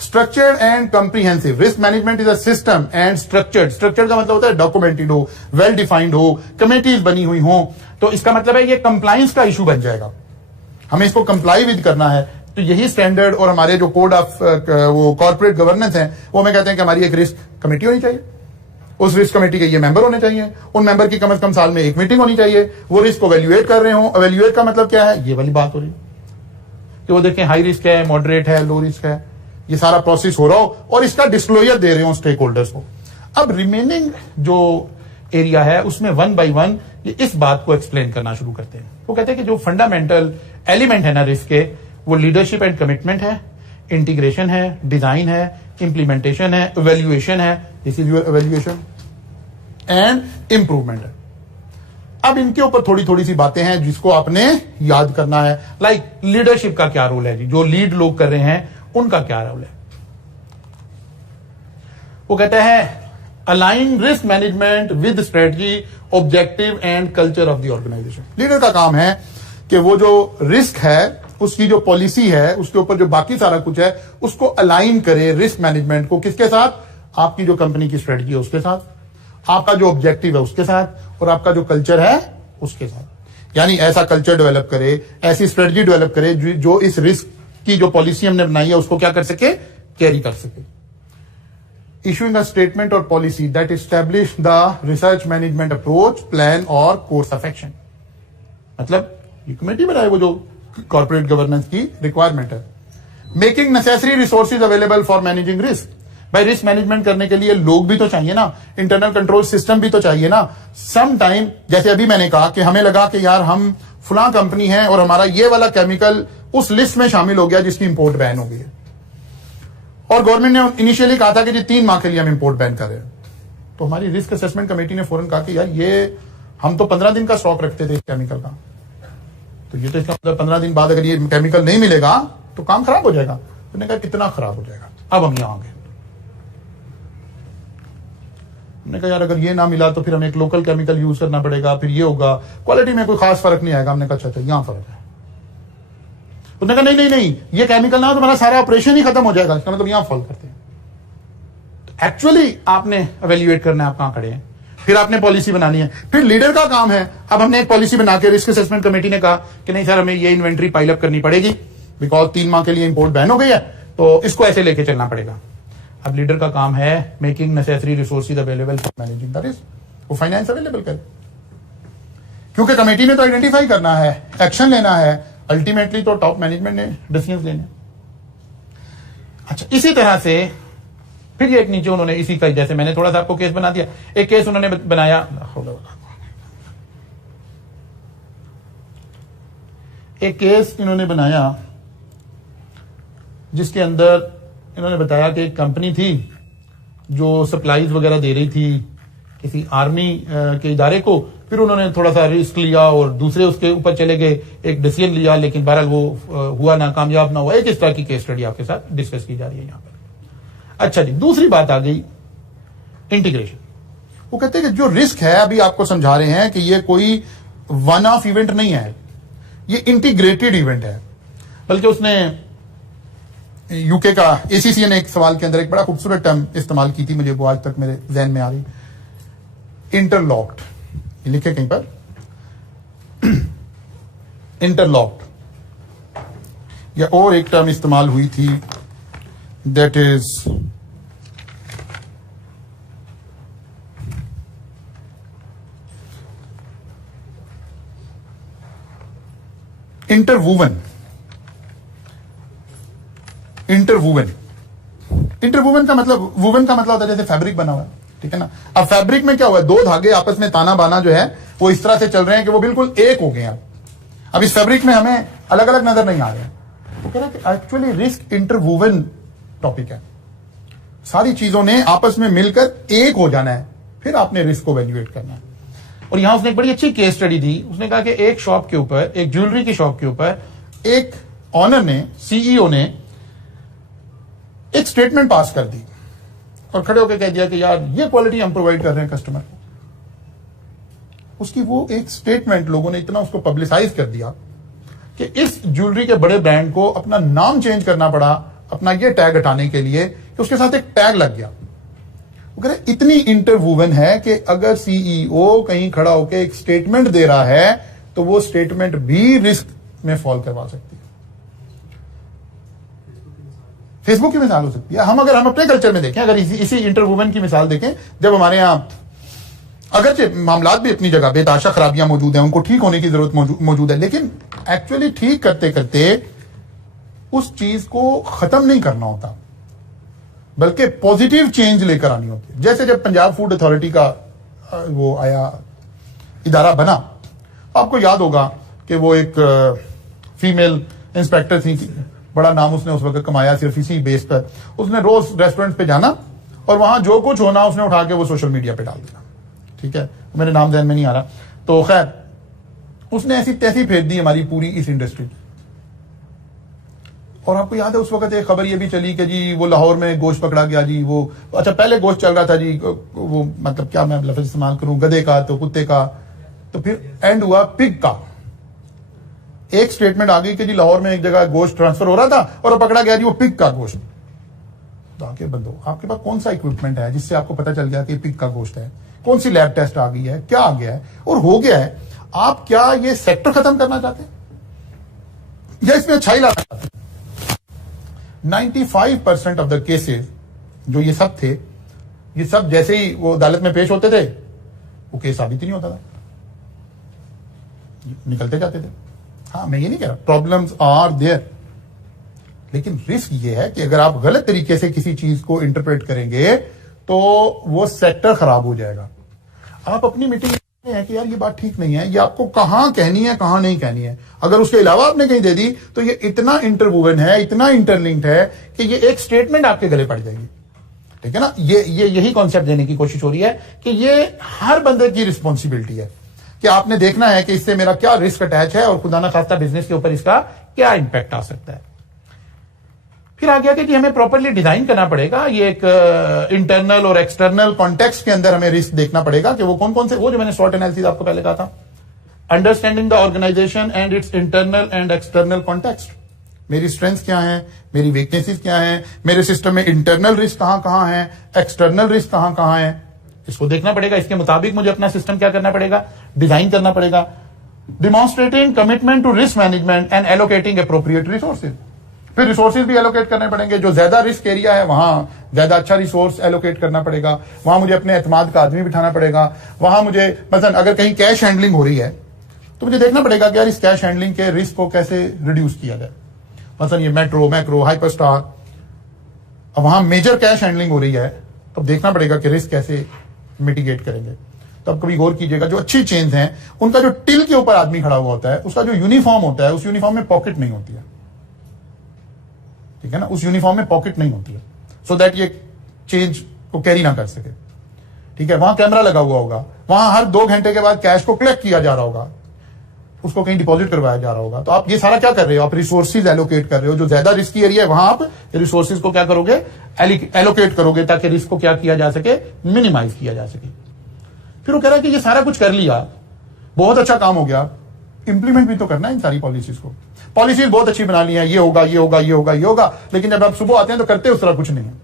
structured and comprehensive risk management is a system and structured. Structured का मतलब होता है डॉक्यूमेंटेड हो, वेल डिफाइंड हो, कमेटीज बनी हुई हो, तो इसका मतलब है ये कंप्लायंस का इशू बन जाएगा, हमें इसको कंप्लाई विद करना है। तो यही स्टैंडर्ड और हमारे जो कोड ऑफ वो कॉर्पोरेट गवर्नेंस है वो हमें कहते हैं कि हमारी एक रिस्क कमेटी होनी चाहिए, उस रिस्क कमेटी के ये मेंबर होने चाहिए, उन मेंबर की कम से कम साल में एक मीटिंग होनी चाहिए, वो रिस्क को वैल्यूएट कर रहे हो। वैल्यूएट का मतलब क्या है, ये वाली बात हो रही है कि वो देखें हाई रिस्क है, मॉडरेट है, लो रिस्क है, ये सारा प्रोसेस हो रहा हो और इसका डिस्क्लोजर दे रहे हो स्टेक होल्डर्स को। अब रिमेनिंग जो एरिया है उसमें 1 by 1 ये इस बात को एक्सप्लेन करना शुरू करते हैं। वो कहते हैं कि जो फंडामेंटल एलिमेंट है ना रिस्क के, वो लीडरशिप एंड कमिटमेंट है, इंटीग्रेशन है, डिजाइन है, इंप्लीमेंटेशन है, इवैल्यूएशन है, this is your evaluation, and improvement है। अब इनके ऊपर थोड़ी थोड़ी सी बातें हैं जिसको आपने याद करना है। लाइक लीडरशिप का क्या रोल है जी, जो लीड लोग कर रहे हैं उनका क्या रोल है। वो कहते हैं align risk management with strategy, objective and culture of the organisation. Leader का काम है कि वो जो रिस्क है उसकी जो पॉलिसी है उसके ऊपर जो बाकी सारा कुछ है उसको अलाइन करे रिस्क मैनेजमेंट को, किसके साथ, आपकी जो कंपनी की स्ट्रेटजी है उसके साथ, आपका जो ऑब्जेक्टिव है उसके साथ, और आपका जो कल्चर है उसके साथ। यानी ऐसा कल्चर डेवलप करे, ऐसी स्ट्रेटजी डेवलप करे जो इस रिस्क की जो पॉलिसी हमने बनाई है उसको क्या कर सके, कैरी कर सके। Issuing a statement or policy that establish the research management approach, plan और course of action। मतलब ये कमेटी बनाए वो जो कॉर्पोरेट गवर्नेंस की रिक्वायरमेंट है। Making necessary resources available for managing risk. भाई रिस्क मैनेजमेंट करने के लिए लोग भी तो चाहिए ना, इंटरनल कंट्रोल सिस्टम भी तो चाहिए ना। सम टाइम जैसे अभी मैंने कहा कि हमें लगा कि यार हम फलां कंपनी है और हमारा ये वाला केमिकल उस लिस्ट में शामिल हो गया जिसकी इंपोर्ट बैन हो गई है, और गवर्नमेंट ने इनिशियली कहा था कि जी 3 माह के लिए हम इंपोर्ट बैन कर रहे हैं। तो हमारी रिस्क असेसमेंट कमेटी ने फौरन कहा कि यार ये हम तो 15 दिन का स्टॉक रखते थे इस केमिकल का, तो ये तो इसका मतलब 15 दिन बाद अगर ये केमिकल नहीं मिलेगा तो काम खराब हो जाएगा। तो कहा कितना खराब हो जाएगा, अब हम यहां गए। हमने कहा यार अगर ये ना मिला तो फिर हमें एक लोकल केमिकल यूज करना पड़ेगा, फिर ये होगा, क्वालिटी में कोई खास फर्क नहीं आएगा। हमने कहा अच्छा यहां फर्क है। उन्होंने कहा नहीं ये केमिकल ना हो तो हमारा सारा ऑपरेशन ही खत्म हो जाएगा, इसका मतलब यहां फॉल करते हैं। तो एक्चुअली आपने एवेल्युएट करना है आप कहां खड़े हैं, फिर आपने पॉलिसी बनानी है, फिर लीडर का काम है। अब हमने एक पॉलिसी बना के रिस्क असेसमेंट कमेटी ने कहा कि नहीं सर हमें ये इन्वेंट्री पाइल अप करनी पड़ेगी बिकॉज 3 माह के लिए इंपोर्ट बैन हो गई है, तो इसको ऐसे लेके चलना पड़ेगा। अब लीडर का काम है making necessary resources available for managing the risk, वो फाइनेंस अवेलेबल करे, क्योंकि कमेटी ने तो आइडेंटिफाई करना है, एक्शन लेना है, अल्टीमेटली तो टॉप मैनेजमेंट ने डिसीजन लेने। अच्छा इसी तरह से फिर ये एक नीचे उन्होंने इसी का जैसे मैंने थोड़ा सा आपको केस बना दिया, एक केस उन्होंने बनाया, एक केस इन्होंने बनाया जिसके अंदर इन्होंने बताया कि एक कंपनी थी जो सप्लाईज वगैरह दे रही थी किसी आर्मी के इदारे को, फिर उन्होंने थोड़ा सा रिस्क लिया और दूसरे उसके ऊपर चले गए, एक डिसीजन लिया लेकिन बहरहाल वो हुआ ना, कामयाब ना हुआ। एक इस तरह की केस स्टडी आपके साथ डिस्कस की जा रही है यहां पर। अच्छा जी, दूसरी बात आ गई इंटीग्रेशन। वो कहते हैं कि जो रिस्क है अभी आपको समझा रहे हैं कि ये कोई वन ऑफ इवेंट नहीं है, ये इंटीग्रेटेड इवेंट है। बल्कि उसने यूके का एसीसी ने एक सवाल के अंदर एक बड़ा खूबसूरत टर्म इस्तेमाल की थी, मुझे वो आज तक मेरे जहन में आ रही, इंटरलॉक्ड, लिखे कहीं पर इंटरलॉक्ड, या और एक टर्म इस्तेमाल हुई थी दैट इज इंटरवूवन। इंटरवूवन का मतलब, वूवन का मतलब होता है जैसे फैब्रिक बना हुआ है, ठीक है ना। अब फैब्रिक में क्या हुआ है, 2 धागे आपस में ताना बाना जो है वो इस तरह से चल रहे हैं कि वो बिल्कुल एक हो गए हैं। अब इस फैब्रिक में हमें अलग अलग नजर नहीं आ रहे हैं। वो कह रहे हैं कि एक्चुअली रिस्क इंटरवूवन टॉपिक है, सारी चीजों ने आपस में मिलकर एक हो जाना है, फिर आपने रिस्क को वैल्यूएट करना है। और यहां उसने एक बड़ी अच्छी केस स्टडी दी। उसने कहा कि एक शॉप के ऊपर, एक ज्वेलरी की शॉप के ऊपर एक ऑनर ने, सीईओ ने एक स्टेटमेंट पास कर दी और खड़े होकर कह दिया कि यार ये क्वालिटी हम प्रोवाइड कर रहे हैं कस्टमर को। उसकी वो एक स्टेटमेंट लोगों ने इतना उसको पब्लिसाइज कर दिया कि इस ज्वेलरी के बड़े ब्रांड को अपना नाम चेंज करना पड़ा अपना ये टैग हटाने के लिए, कि उसके साथ एक टैग लग गया। वो कह रहे इतनी इंटरवूवन है कि अगर सीईओ कहीं खड़ा होकर एक स्टेटमेंट दे रहा है तो वो स्टेटमेंट भी रिस्क में फॉल करवा सकती है। फेसबुक की मिसाल हो सकती है। अगर हम अपने कल्चर में देखें, अगर इसी इंटरवूमेन की मिसाल देखें, जब हमारे यहां अगरचे मामलात भी अपनी जगह बेताशा खराबियां मौजूद हैं, उनको ठीक होने की जरूरत मौजूद है, लेकिन एक्चुअली ठीक करते करते उस चीज को खत्म नहीं करना होता, बल्कि पॉजिटिव चेंज लेकर आनी होती है। जैसे जब पंजाब फूड अथॉरिटी का वो आया, इदारा बना, आपको याद होगा कि वो एक फीमेल इंस्पेक्टर थी, बड़ा नाम उसने उस वक्त कमाया सिर्फ इसी बेस पर। उसने रोज रेस्टोरेंट पे जाना और वहां जो कुछ होना उसने उठा के वो सोशल मीडिया पे डाल देना, ठीक है, मेरे नाम ध्यान में नहीं आ रहा। तो खैर उसने ऐसी तैसी फेंक दी हमारी पूरी इस इंडस्ट्री। और आपको याद है उस वक्त एक खबर ये भी चली कि जी वो लाहौर में गोश्त पकड़ा गया जी, वो अच्छा पहले गोश्त चल रहा था जी, वो मतलब क्या मैं लफ्ज इस्तेमाल करूं, गधे का तो कुत्ते का, तो फिर एंड हुआ पिग का। एक स्टेटमेंट आ गई कि जी लाहौर में एक जगह गोश्त ट्रांसफर हो रहा था और पकड़ा गया जी वो पिग का गोश्त। तो आके बंदो आपके पास कौन सा इक्विपमेंट है जिससे आपको पता चल गया कि पिग का गोश्त है? कौन सी लैब टेस्ट आ गई है? क्या आ गया है और हो गया है? आप क्या ये सेक्टर खत्म करना चाहते हैं या इसमें अच्छाई लाना चाहते हैं? 95% ऑफ द केसेस जो ये सब थे, ये सब जैसे ही वो अदालत में पेश होते थे वो केस साबित ही नहीं होता था, निकलते जाते थे। हाँ, मैं ये नहीं कह रहा, प्रॉब्लम्स आर देयर, लेकिन रिस्क ये है कि अगर आप गलत तरीके से किसी चीज को इंटरप्रेट करेंगे तो वो सेक्टर खराब हो जाएगा। आप अपनी मीटिंग में है कि यार ये बात ठीक नहीं है, ये आपको कहां कहनी है कहां नहीं कहनी है, अगर उसके अलावा आपने कहीं दे दी तो ये इतना इंटरवोवन है, इतना इंटरलिंक्ड है कि ये एक स्टेटमेंट आपके गले पड़ जाएगी। ठीक है ना? ये यही कॉन्सेप्ट देने की कोशिश हो रही है कि ये हर बंदे की रिस्पॉन्सिबिलिटी है कि आपने देखना है कि इससे मेरा क्या रिस्क अटैच है और खुदा ना खास्ता बिजनेस के ऊपर इसका क्या इंपैक्ट आ सकता है। फिर आ गया कि हमें प्रॉपर्ली डिजाइन करना पड़ेगा, ये एक इंटरनल और एक्सटर्नल कॉन्टेक्स्ट के अंदर हमें रिस्क देखना पड़ेगा कि वो कौन कौन से, वो जो मैंने शॉर्ट एनालिसिस आपको पहले कहा था, understanding the organisation and its internal and external context. मेरी स्ट्रेंथ्स क्या है, मेरी वीकनेसेस क्या है, मेरे सिस्टम में इंटरनल रिस्क कहां कहां है, एक्सटर्नल रिस्क कहां कहां है, इसको देखना पड़ेगा। इसके मुताबिक मुझे अपना सिस्टम क्या करना पड़ेगा, डिजाइन करना पड़ेगा। Demonstrating commitment to risk management and allocating appropriate resources. फिर रिसोर्सेज भी एलोकेट करने पड़ेंगे, जो ज्यादा रिस्क एरिया है वहां ज्यादा अच्छा रिसोर्स एलोकेट करना पड़ेगा, वहां मुझे अपने एतमाद का आदमी बिठाना पड़ेगा, वहां मुझे मतलब अगर कहीं कैश हैंडलिंग हो रही है तो मुझे देखना पड़ेगा कि यार इस कैश हैंडलिंग के रिस्क को कैसे रिड्यूस किया जाए। मतलब ये मेट्रो, मैक्रो, हाइपरस्टार, अब वहां मेजर कैश हैंडलिंग हो रही है तो देखना पड़ेगा कि रिस्क कैसे मिटिगेट करेंगे। तो अब कभी गौर कीजिएगा, जो अच्छी चेन्स हैं उनका जो टिल के ऊपर आदमी खड़ा हुआ होता है उसका जो यूनिफॉर्म होता है उस यूनिफॉर्म में पॉकेट नहीं होती है। ठीक है ना? उस यूनिफॉर्म में पॉकेट नहीं होती है सो दैट ये चेंज को कैरी ना कर सके। ठीक है? वहां कैमरा लगा हुआ होगा, वहां हर 2 घंटे के बाद कैश को कलेक्ट किया जा रहा होगा, उसको कहीं डिपॉजिट करवाया जा रहा होगा। तो आप ये सारा क्या कर रहे हो, आप रिसोर्सेज एलोकेट कर रहे हो। जो ज्यादा रिस्की एरिया है वहां आप रिसोर्सेज को क्या करोगे, एलोकेट करोगे ताकि रिस्क को क्या किया जा सके, मिनिमाइज किया जा सके। फिर वो कह रहा है कि ये सारा कुछ कर लिया, बहुत अच्छा काम हो गया, इंप्लीमेंट भी तो करना है इन सारी पॉलिसीज को। पॉलिसीज बहुत अच्छी बना ली है, ये होगा ये होगा ये होगा ये होगा, लेकिन जब आप सुबह आते हैं तो करते उस तरह कुछ नहीं है।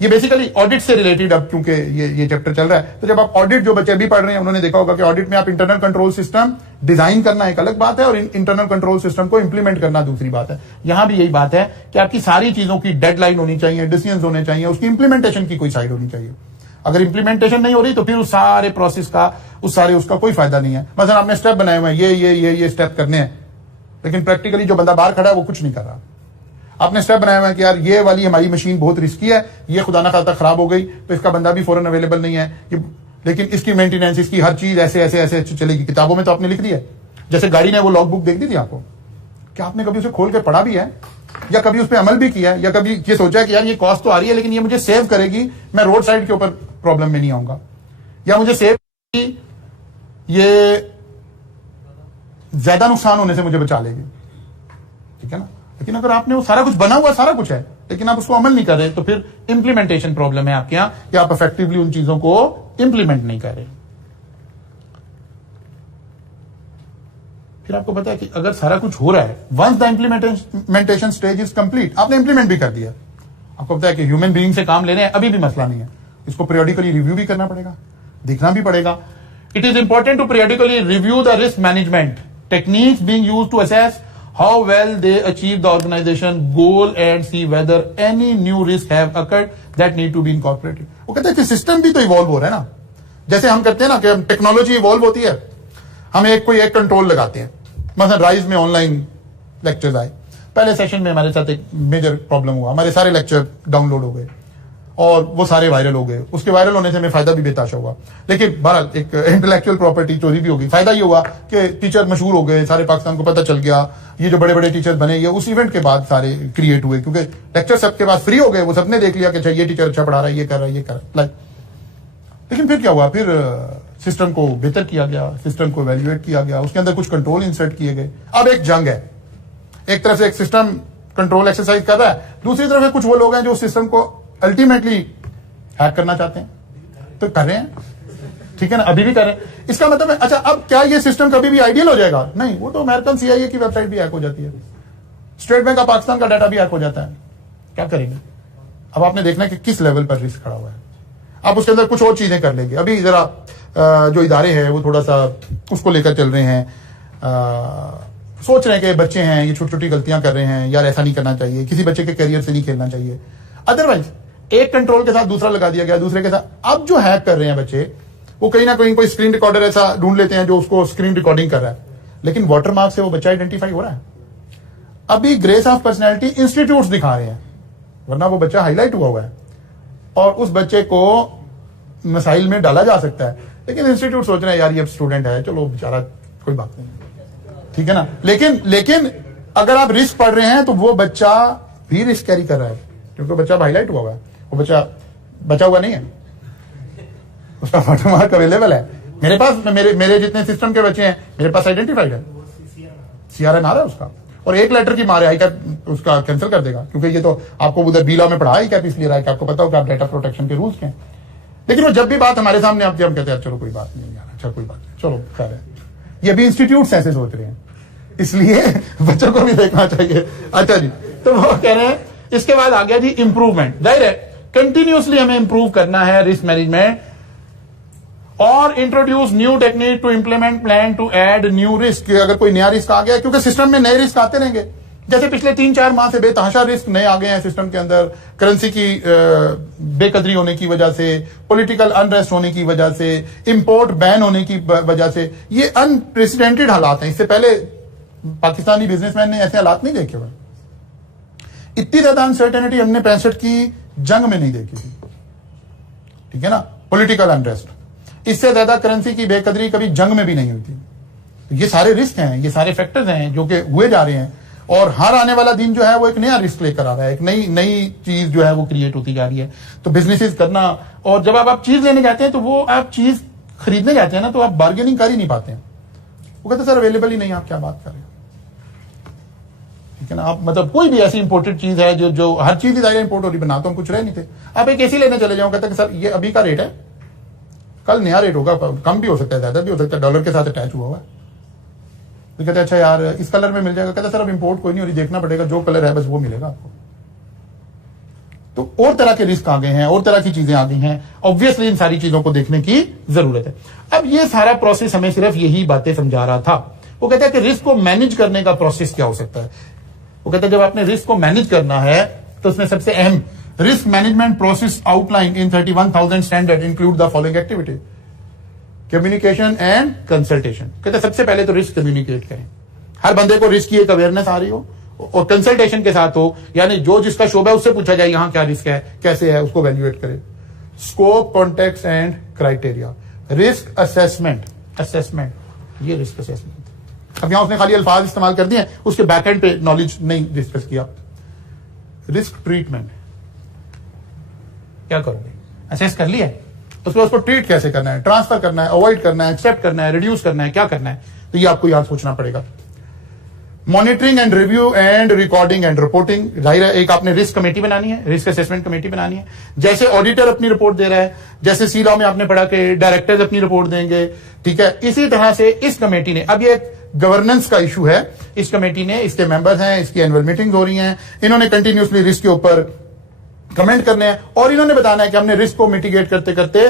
ये बेसिकली ऑडिट से रिलेटेड, अब क्योंकि ये चैप्टर चल रहा है तो जब आप ऑडिट, जो बच्चे अभी पढ़ रहे हैं उन्होंने देखा होगा कि ऑडिट में आप इंटरनल कंट्रोल सिस्टम डिजाइन करना एक अलग बात है और इंटरनल कंट्रोल सिस्टम को इंप्लीमेंट करना दूसरी बात है। यहां भी यही बात है कि आपकी सारी चीजों की डेडलाइन होनी चाहिए, डिसीजंस होने चाहिए, उसकी इंप्लीमेंटेशन की कोई साइड होनी चाहिए। अगर इंप्लीमेंटेशन नहीं हो रही तो फिर उस सारे प्रोसेस का, उसका कोई फायदा नहीं है। मतलब आपने स्टेप बनाए हुए हैं, ये स्टेप करने हैं, लेकिन प्रैक्टिकली जो बंदा बाहर खड़ा है वो कुछ नहीं कर रहा। आपने स्टेप बनाया हुआ है कि यार ये वाली हमारी मशीन बहुत रिस्की है, ये खुदा ना खास्ता खराब हो गई तो इसका बंदा भी फौरन अवेलेबल नहीं है, लेकिन इसकी मेंटेनेंस, इसकी हर चीज ऐसे ऐसे ऐसे चलेगी। किताबों में तो आपने लिख दिया है, जैसे गाड़ी ने वो लॉग बुक देख दी थी आपको, क्या आपने कभी उसे खोल के पढ़ा भी है या कभी उस पर अमल भी किया है या कभी ये सोचा है कि यार ये कॉस्ट तो आ रही है लेकिन ये मुझे सेव करेगी, मैं रोड साइड के ऊपर प्रॉब्लम में नहीं आऊंगा, या मुझे सेव करेगी, ये ज्यादा नुकसान होने से मुझे बचा लेगी। ठीक है ना? लेकिन अगर आपने वो सारा कुछ बना हुआ, सारा कुछ है, लेकिन आप उसको अमल नहीं कर रहे तो फिर इंप्लीमेंटेशन प्रॉब्लम है आपके यहां कि आप इफेक्टिवली उन चीजों को इंप्लीमेंट नहीं कर रहे। फिर आपको पता है कि अगर सारा कुछ हो रहा है, once the implementation stage is complete, आपने इंप्लीमेंट भी कर दिया, आपको पता है कि ह्यूमन बीइंग से काम ले रहे हैं, अभी भी मसला नहीं है, इसको पीरियडिकली रिव्यू भी करना पड़ेगा, देखना भी पड़ेगा। It is important to periodically review the risk management techniques being used to assess how well they achieve the organization goal and see whether any new risk have occurred that need to be incorporated। वो कहते हैं कि system भी तो evolve हो रहा है ना, जैसे हम करते हैं ना कि टेक्नोलॉजी इवॉल्व होती है, हम कोई एक कंट्रोल लगाते हैं। मतलब राइज में ऑनलाइन लेक्चर्स आए, पहले सेशन में हमारे साथ एक मेजर प्रॉब्लम हुआ, हमारे सारे लेक्चर डाउनलोड हो गए और वो सारे वायरल हो गए। उसके वायरल होने से हमें फायदा भी बेताशा हुआ, लेकिन बहरहाल एक इंटेलेक्चुअल प्रॉपर्टी चोरी भी होगी। फायदा ये हुआ कि टीचर मशहूर हो गए, सारे पाकिस्तान को पता चल गया, ये जो बड़े बड़े टीचर बने ये उस इवेंट के बाद सारे क्रिएट हुए, क्योंकि लेक्चर सबके पास फ्री हो गए, वो सबने देख लिया कि अच्छा ये टीचर अच्छा पढ़ा रहा है, ये कर रहा है, ये कर रहा है। लेकिन फिर क्या हुआ, फिर सिस्टम को बेहतर किया गया, सिस्टम को इवैल्यूएट किया गया, उसके अंदर कुछ कंट्रोल इंसर्ट किए गए। अब एक जंग है, एक तरफ से एक सिस्टम कंट्रोल एक्सरसाइज कर रहा है, दूसरी तरफ कुछ वो लोग हैं जो सिस्टम को अल्टीमेटली हैक करना चाहते हैं, तो कर रहे हैं, ठीक है ना, अभी भी कर रहे हैं। इसका मतलब है, अच्छा अब क्या ये सिस्टम कभी भी आइडियल हो जाएगा? नहीं, वो तो अमेरिकन CIA की वेबसाइट भी हैक हो जाती है, स्टेट बैंक ऑफ पाकिस्तान का डाटा भी हैक हो जाता है, क्या करेंगे? अब आपने देखना है कि किस लेवल पर रिस्क खड़ा हुआ है। आप उसके अंदर कुछ और चीजें कर लेंगे। अभी जरा जो इदारे हैं वो थोड़ा सा उसको लेकर चल रहे हैं, सोच रहे हैं कि बच्चे हैं, ये छोटी छोटी गलतियां कर रहे हैं, यार ऐसा नहीं करना चाहिए, किसी बच्चे के करियर से नहीं खेलना चाहिए। अदरवाइज एक कंट्रोल के साथ दूसरा लगा दिया गया, दूसरे के साथ। अब जो हैक कर रहे हैं बच्चे, वो कहीं ना कहीं कोई स्क्रीन रिकॉर्डर ऐसा ढूंढ लेते हैं जो उसको स्क्रीन रिकॉर्डिंग कर रहा है, लेकिन वाटरमार्क से वो बच्चा आइडेंटिफाई हो रहा है। अभी ग्रेस ऑफ पर्सनैलिटी इंस्टीट्यूट दिखा रहे हैं, वरना वो बच्चा हाईलाइट हुआ हुआ है और उस बच्चे को मसाइल में डाला जा सकता है, लेकिन इंस्टीट्यूट सोच रहे हैं यार ये स्टूडेंट है, चलो बेचारा कोई बात नहीं, ठीक है ना। लेकिन अगर आप रिस्क पढ़ रहे हैं तो वो बच्चा भी रिस्क कैरी कर रहा है, क्योंकि बच्चा हाईलाइट हुआ हुआ है, वो बच्चा बचा हुआ नहीं है, उसका वाटरमार्क अवेलेबल है। मेरे पास मेरे जितने सिस्टम के बच्चे हैं मेरे पास आइडेंटिफाइड है, CRN आ रहा है उसका, और एक लेटर की मारे ICAP उसका कैंसिल कर देगा, क्योंकि ये तो आपको उधर बीला में पढ़ा ICAP इसलिए रहा है कि आपको पता हो कि आप डेटा प्रोटेक्शन के रूल्स के हैं। लेकिन वो जब भी बात हमारे सामने आती है हम कहते हैं चलो कोई बात नहीं यार, अच्छा कोई बात नहीं, चलो खैर है। ये भी इंस्टीट्यूट ऐसे सोच रहे हैं, इसलिए बच्चों को भी देखना चाहिए। अच्छा जी, तो वो कह रहे हैं इसके बाद आ गया जी इंप्रूवमेंट। जाहिर है कंटिन्यूसली हमें इंप्रूव करना है रिस्क मैनेजमेंट, और introduce new technique to implement plan to add new risk. अगर कोई नया रिस्क आ गया, क्योंकि सिस्टम में नए रिस्क आते रहेंगे, जैसे पिछले 3-4 माह से बेतहाशा रिस्क नए आ गए हैं सिस्टम के अंदर, करेंसी की बेकदरी होने की वजह से, पॉलिटिकल अनरेस्ट होने की वजह से, इंपोर्ट बैन होने की वजह से, ये अनप्रेसिडेंटेड हालात हैं। इससे पहले पाकिस्तानी बिजनेसमैन ने ऐसे हालात नहीं देखे हुए। इतनी ज्यादा अनसर्टेनिटी हमने 65 की जंग में नहीं देखी थी, ठीक है ना, पॉलिटिकल अनरेस्ट। इससे ज्यादा करेंसी की बेकदरी कभी जंग में भी नहीं हुई थी। तो ये सारे रिस्क हैं, ये सारे फैक्टर्स हैं जो कि हुए जा रहे हैं, और हर आने वाला दिन जो है वो एक नया रिस्क लेकर आ रहा है, एक नई चीज जो है वो क्रिएट होती जा रही है। तो बिजनेसेस करना, और जब आप चीज लेने जाते हैं तो वो आप चीज खरीदने जाते हैं ना, तो आप बार्गेनिंग कर ही नहीं पाते हैं। वो कहते सर अवेलेबल ही नहीं, आप क्या बात कर रहे हैं, ठीक है ना। आप मतलब कोई भी ऐसी इंपोर्टेड चीज है जो हर चीज ही इंपोर्ट हो रही, बना तो हम कुछ रहे नहीं थे। आप एक एसी लेने चले जाओ, कहते हैं सर ये अभी का रेट है, कल नया रेट होगा, कम भी हो सकता है, ज्यादा भी हो सकता है, डॉलर के साथ अटैच हुआ हुआ है। तो कहते हैं अच्छा यार इस कलर में मिल जाएगा, कहते हैं सर अब इंपोर्ट कोई नहीं हो रही, देखना पड़ेगा, जो कलर है बस वो मिलेगा आपको। तो और तरह के रिस्क आ गए हैं, और तरह की चीजें आ गई हैं, ऑब्वियसली इन सारी चीजों को देखने की जरूरत है। अब ये सारा प्रोसेस हमें सिर्फ यही बातें समझा रहा था। वो कहता है कि रिस्क को मैनेज करने का प्रोसेस क्या हो सकता है। वो कहता है जब आपने रिस्क को मैनेज करना है तो उसमें सबसे अहम risk management process outline in 31,000 standard include the following activity: communication and consultation. कहते सबसे पहले तो रिस्क कम्युनिकेट करें, हर बंदे को रिस्क की एक अवेयरनेस आ रही हो, और कंसल्टेशन के साथ हो, यानी जो जिसका शोबा है उससे पूछा जाए यहां क्या रिस्क है, कैसे है, उसको वैल्यूएट करे। Scope, context and criteria. Risk assessment, ये रिस्क असेसमेंट। अब यहां उसने खाली अल्फाज इस्तेमाल कर दिए, उसके बैकएंड पे नॉलेज नहीं डिस्कस किया। रिस्क ट्रीटमेंट, क्या करोगे, असेस कर लिया, उसको ट्रीट कैसे करना है, ट्रांसफर करना है, अवॉइड करना है, एक्सेप्ट करना है, रिड्यूस करना है, क्या करना है, तो ये आपको यहां सोचना पड़ेगा। Monitoring and review and recording and reporting. जाहिर है एक आपने रिस्क कमेटी बनानी है, रिस्क असेसमेंट कमेटी बनानी है। जैसे ऑडिटर अपनी रिपोर्ट दे रहा है, जैसे सी-लॉ में आपने पढ़ा कि डायरेक्टर्स अपनी रिपोर्ट देंगे, ठीक है, इसी तरह से इस कमेटी ने, अब ये गवर्नेंस का इशू है, इस कमेटी ने, इसके मेंबर्स हैं, इसकी एनुअल मीटिंग हो रही हैं, इन्होंने कंटिन्यूसली रिस्क के ऊपर कमेंट करने हैं, और इन्होंने बताना है कि हमने रिस्क को मिटिगेट करते करते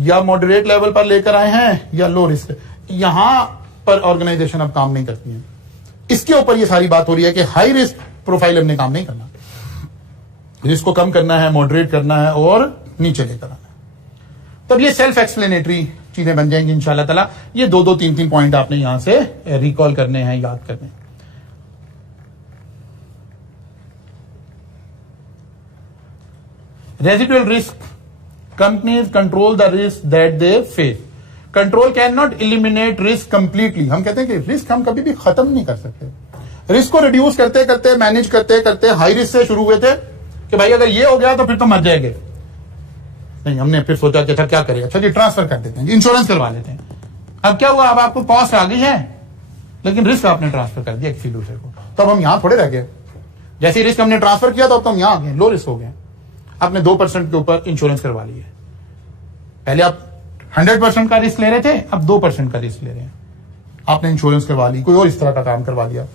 या मॉडरेट लेवल पर लेकर आए हैं या लो रिस्क। यहां पर ऑर्गेनाइजेशन अब काम नहीं करती है, इसके ऊपर ये सारी बात हो रही है कि हाई रिस्क प्रोफाइल हमने काम नहीं करना, रिस्क को कम करना है, मॉडरेट करना है और नीचे लेकर आना है। तब ये सेल्फ एक्सप्लेनेटरी चीजें बन जाएंगी इंशाल्लाह ताला। ये 2-2, 3-3 पॉइंट आपने यहां से रिकॉल करने हैं, याद करने हैं। Residual risk, companies control the risk that they face. Control can not eliminate risk completely. हम कहते हैं कि रिस्क हम कभी भी खत्म नहीं कर सकते। रिस्क को रिड्यूस करते करते, मैनेज करते करते, हाई रिस्क से शुरू हुए थे कि भाई अगर ये हो गया तो फिर तो मर जाएंगे, नहीं, हमने फिर सोचा कि अच्छा क्या करें, अच्छा जी ट्रांसफर कर देते हैं, इंश्योरेंस करवा लेते हैं। अब क्या हुआ, अब आपको कॉस्ट आ गई है लेकिन रिस्क आपने ट्रांसफर कर दिया किसी दूसरे को, तो अब हम यहां थोड़े रह गए। जैसे रिस्क हमने ट्रांसफर किया तो अब तो हम यहां आ गए, लो रिस्क हो गए। आपने 2% के ऊपर इंश्योरेंस करवा लिया। पहले आप 100% का रिस्क ले रहे थे, अब 2% का रिस्क ले रहे हैं। आपने इंश्योरेंस करवा ली, कोई और इस तरह का काम करवा लिया,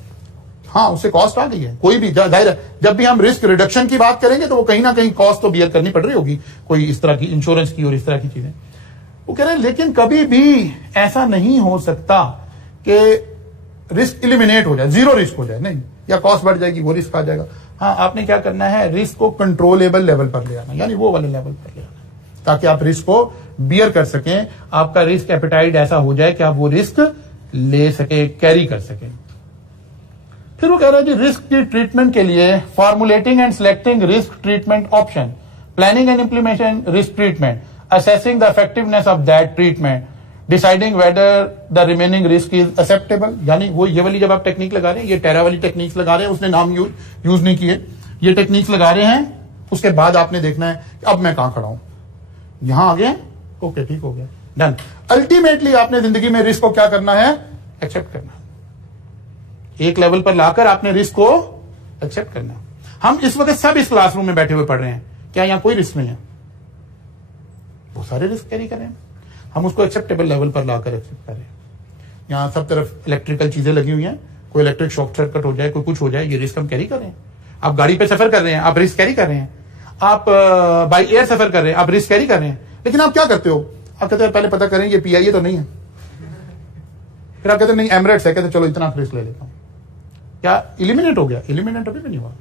हाँ उससे कॉस्ट आ गई है। कोई भी जाहिर है जब भी हम रिस्क रिडक्शन की बात करेंगे तो वो कहीं ना कहीं कॉस्ट तो बियर करनी पड़ रही होगी, कोई इस तरह की इंश्योरेंस की और इस तरह की चीजें। वो कह रहे हैं लेकिन कभी भी ऐसा नहीं हो सकता कि रिस्क इलिमिनेट हो जाए, जीरो रिस्क हो जाए, नहीं, या कॉस्ट बढ़ जाएगी वो रिस्क आ जाएगा। हाँ, आपने क्या करना है, रिस्क को कंट्रोलेबल लेवल पर ले आना, यानी वो वाले लेवल पर ले आना, ताकि आप रिस्क को बियर कर सकें, आपका रिस्क एपेटाइट ऐसा हो जाए कि आप वो रिस्क ले सके, कैरी कर सकें। फिर वो कह रहा है कि रिस्क की ट्रीटमेंट के लिए formulating and selecting risk treatment option, planning and implementation risk treatment, assessing the effectiveness of that treatment, deciding whether the remaining risk is acceptable। यानी वो ये वाली जब आप टेक्निक लगा रहे हैं, ये टेरा वाली टेक्निक्स लगा रहे हैं, उसने नाम यूज नहीं किए, ये टेक्निक्स लगा रहे हैं, उसके बाद आपने देखना है अब मैं कहां खड़ा हूं, यहां आ गए, ओके ठीक हो गया, डन। अल्टीमेटली आपने जिंदगी में रिस्क को क्या करना है, एक्सेप्ट करना। एक लेवल पर लाकर आपने रिस्क को एक्सेप्ट करना। हम इस वक्त सब इस क्लासरूम में बैठे हुए पढ़ रहे हैं, क्या यहां कोई रिस्क नहीं है? वो सारे रिस्क कैरी करें, हम उसको एक्सेप्टेबल लेवल पर लाकर एक्सेप्ट करें। यहां सब तरफ इलेक्ट्रिकल चीजें लगी हुई हैं, कोई इलेक्ट्रिक शॉर्ट सर्किट हो जाए, कोई कुछ हो जाए, ये रिस्क हम कैरी कर रहे हैं। आप गाड़ी पे सफर कर रहे हैं, आप रिस्क कैरी कर रहे हैं। आप बाई एयर सफर कर रहे हैं, आप रिस्क कैरी कर रहे हैं। लेकिन आप क्या करते हो, आप कहते हैं पहले पता करें ये PIA तो नहीं है, फिर आप कहते हैं नहीं एमरेट्स है, कहते चलो इतना रिस्क ले लेता हूं। क्या इलिमिनेट हो गया? इलिमिनेट अभी भी नहीं हुआ।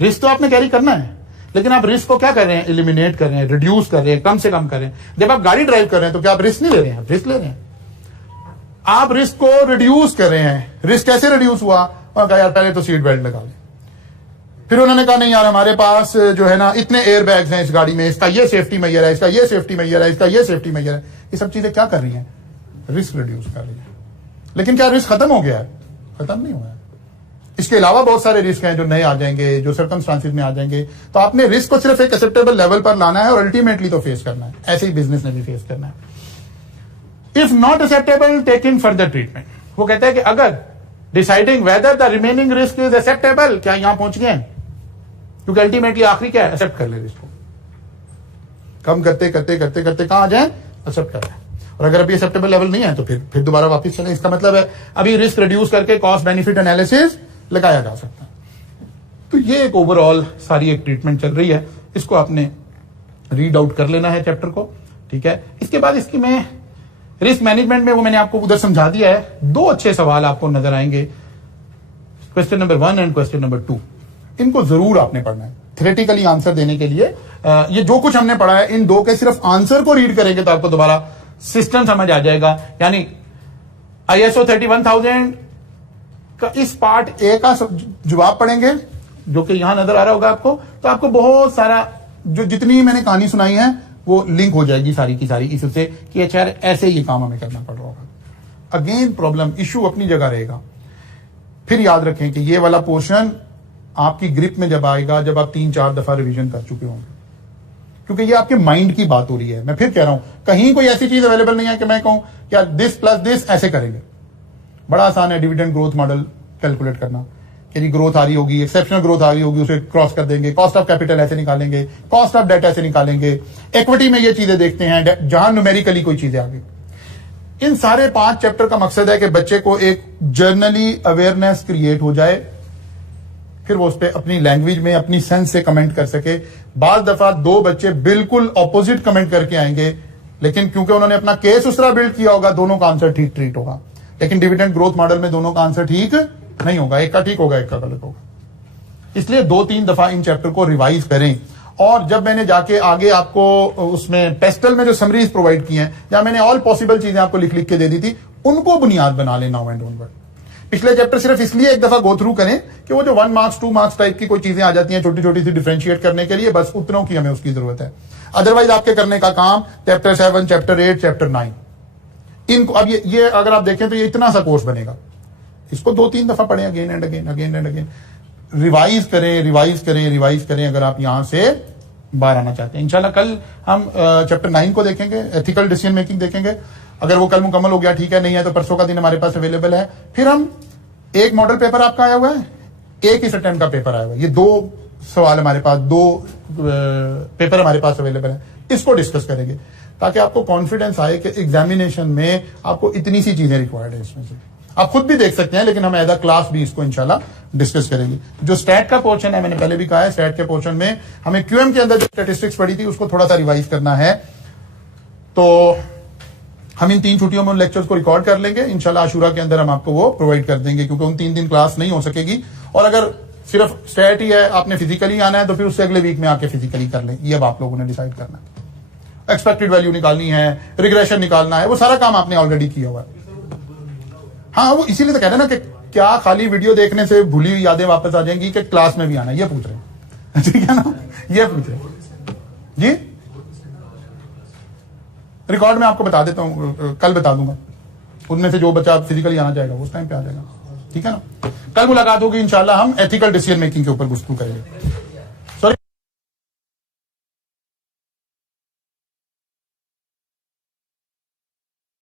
रिस्क तो आपने कैरी करना है, लेकिन आप रिस्क को क्या कर रहे हैं, इलिमिनेट कर रहे हैं, रिड्यूस कर रहे हैं, कम से कम कर रहे हैं। जब आप गाड़ी ड्राइव कर रहे हैं तो क्या आप रिस्क नहीं ले रहे हैं? रिस्क ले रहे हैं। आप रिस्क को रिड्यूस कर रहे हैं। रिस्क कैसे रिड्यूस हुआ? और कहा यार पहले तो सीट बेल्ट लगा ले, फिर उन्होंने कहा नहीं यार हमारे पास जो है ना इतने एयर बैग्स हैं इस गाड़ी में, इसका ये सेफ्टी मेजर है, इसका ये सेफ्टी मेजर है, इसका ये सेफ्टी मेजर है। ये सब चीजें क्या कर रही हैं, रिस्क रिड्यूस कर रही है। लेकिन क्या रिस्क खत्म हो गया है? खत्म नहीं हुआ है। इसके अलावा बहुत सारे रिस्क हैं जो नए आ जाएंगे, जो सर्कमस्टांसेस में आ जाएंगे। तो आपने रिस्क को सिर्फ एक एक्सेप्टेबल लेवल पर लाना है और अल्टीमेटली तो फेस करना है। ऐसे ही बिजनेस ने भी फेस करना है। If not acceptable, taking further treatment. वो कहता है कि अगर deciding whether the remaining risk is acceptable, क्या यहां पहुंच गए? क्योंकि अल्टीमेटली आखिरी क्या है, एक्सेप्ट कर ले रिस्क को। कम करते करते करते करते कहां आ जाए, एक्सेप्ट कर लें। और अगर अभी एक्सेप्टेबल लेवल नहीं है तो फिर दोबारा वापस चले। इसका मतलब है अभी रिस्क रिड्यूस करके कॉस्ट बेनिफिट एनालिसिस लगाया जा सकता है। तो ये एक ओवरऑल सारी एक ट्रीटमेंट चल रही है, इसको आपने रीड आउट कर लेना है चैप्टर को, ठीक है। इसके बाद इसकी मैं रिस्क मैनेजमेंट में वो मैंने आपको उधर समझा दिया है। दो अच्छे सवाल आपको नजर आएंगे, question number 1 and question number 2। इनको जरूर आपने पढ़ना है थ्योरेटिकली आंसर देने के लिए। ये जो कुछ हमने पढ़ा है इन दो के सिर्फ आंसर को रीड करेंगे तो आपको दोबारा सिस्टम समझ आ जाएगा। यानी ISO 31000 का इस पार्ट ए का जवाब पढ़ेंगे, जो कि यहां नजर आ रहा होगा आपको, तो आपको बहुत सारा जो जितनी मैंने कहानी सुनाई है वो लिंक हो जाएगी सारी की सारी इससे कि अच्छा ऐसे ये काम हमें करना पड़ रहा होगा। अगेन प्रॉब्लम इश्यू अपनी जगह रहेगा। फिर याद रखें कि ये वाला पोर्शन आपकी ग्रिप में जब आएगा जब आप 3-4 दफा रिवीजन कर चुके होंगे, क्योंकि ये आपके माइंड की बात हो रही है। मैं फिर कह रहा हूं कहीं कोई ऐसी चीज अवेलेबल नहीं है कि मैं कहूं क्या दिस प्लस दिस ऐसे करेंगे। बड़ा आसान है डिविडेंड ग्रोथ मॉडल कैलकुलेट करना, कि ग्रोथ आ रही होगी, एक्सेप्शनल ग्रोथ आ रही होगी, उसे क्रॉस कर देंगे, कॉस्ट ऑफ कैपिटल ऐसे निकालेंगे, कॉस्ट ऑफ डेट ऐसे निकालेंगे, इक्विटी में ये चीजें देखते हैं जहां न्यूमेरिकली कोई चीजें आ गई। इन सारे 5 चैप्टर का मकसद है कि बच्चे को एक जर्नली अवेयरनेस क्रिएट हो जाए, फिर वो उस पर अपनी लैंग्वेज में अपनी सेंस से कमेंट कर सके। बाज दफा 2 बच्चे बिल्कुल ऑपोजिट कमेंट करके आएंगे, लेकिन क्योंकि उन्होंने अपना केस उस तरह बिल्ड किया होगा, दोनों का आंसर ठीक ट्रीट होगा। लेकिन डिविडेंड ग्रोथ मॉडल में दोनों का आंसर ठीक नहीं होगा, एक का ठीक होगा एक का गलत होगा। इसलिए 2-3 दफा इन चैप्टर को रिवाइज करें। और जब मैंने जाके आगे आपको उसमें पेस्टल में जो समरीज प्रोवाइड की हैं, जहां मैंने ऑल पॉसिबल चीजें आपको लिख लिख के दे दी थी, उनको बुनियाद बना लेना नाउ एंड ऑनवर्ड। पिछले चैप्टर सिर्फ इसलिए एक दफा गो थ्रू करें कि वो जो 1 मार्क्स 2 मार्क्स टाइप की कोई चीजें आ जाती हैं छोटी छोटी सी डिफरेंशिएट करने के लिए, बस उतनों की हमें उसकी जरूरत है। अदरवाइज आपके करने का काम चैप्टर 7, चैप्टर 8, चैप्टर 9 इनको अब ये अगर आप देखें तो ये इतना सा कोर्स बनेगा। इसको 2-3 दफा पढ़ें, again and again, again and again, revise करें, रिवाइज करें, रिवाइज करें। अगर आप यहां से बाहर आना चाहते हैं। इंशाल्लाह कल हम चैप्टर 9 को देखेंगे, एथिकल डिसीजन मेकिंग देखेंगे। अगर वो कल मुकम्मल हो गया ठीक है, नहीं है तो परसों का दिन हमारे पास अवेलेबल है। फिर हम एक मॉडल पेपर आपका आया हुआ है, एक इस अटेम्प्ट का पेपर आया हुआ है, ये 2 सवाल हमारे पास, 2 पेपर हमारे पास अवेलेबल है, इसको डिस्कस करेंगे ताकि आपको कॉन्फिडेंस आए कि एग्जामिनेशन में आपको इतनी सी चीजें रिक्वायर्ड है। इसमें से आप खुद भी देख सकते हैं, लेकिन हम एज अ क्लास भी इसको इंशाल्लाह डिस्कस करेंगे। जो स्टैट का पोर्शन है, मैंने पहले भी कहा है, स्टैट के पोर्शन में हमें क्यूएम के अंदर जो स्टैटिस्टिक्स पढ़ी थी उसको थोड़ा सा रिवाइज करना है। तो हम इन 3 छुट्टियों में उन लेक्चर्स को रिकॉर्ड कर लेंगे, इंशाल्लाह आशूरा के अंदर हम आपको वो प्रोवाइड कर देंगे, क्योंकि उन 3 दिन क्लास नहीं हो सकेगी। और अगर सिर्फ स्टैट ही है, आपने फिजिकली आना है, तो फिर उससे अगले वीक में आके फिजिकली कर लें। ये अब आप लोगों ने डिसाइड करना है। एक्सपेक्टेड वैल्यू निकालनी है, रिग्रेशन निकालना है, वो सारा काम आपने ऑलरेडी किया हुआ है। हाँ, वो इसीलिए तो कह रहे हैं ना कि क्या खाली वीडियो देखने से भूली हुई यादें वापस आ जाएंगी कि क्लास में भी आना, ये पूछ रहे हैं। ठीक है ना, ये पूछ रहे हैं जी। रिकॉर्ड में आपको बता देता हूं, कल बता दूंगा। उनमें से जो बच्चा फिजिकली आना चाहेगा उस टाइम पे आ जाएगा। ठीक है ना, कल मुलाकात होगी इंशाल्लाह, हम एथिकल डिसीजन मेकिंग के ऊपर गुफ्तगू करेंगे।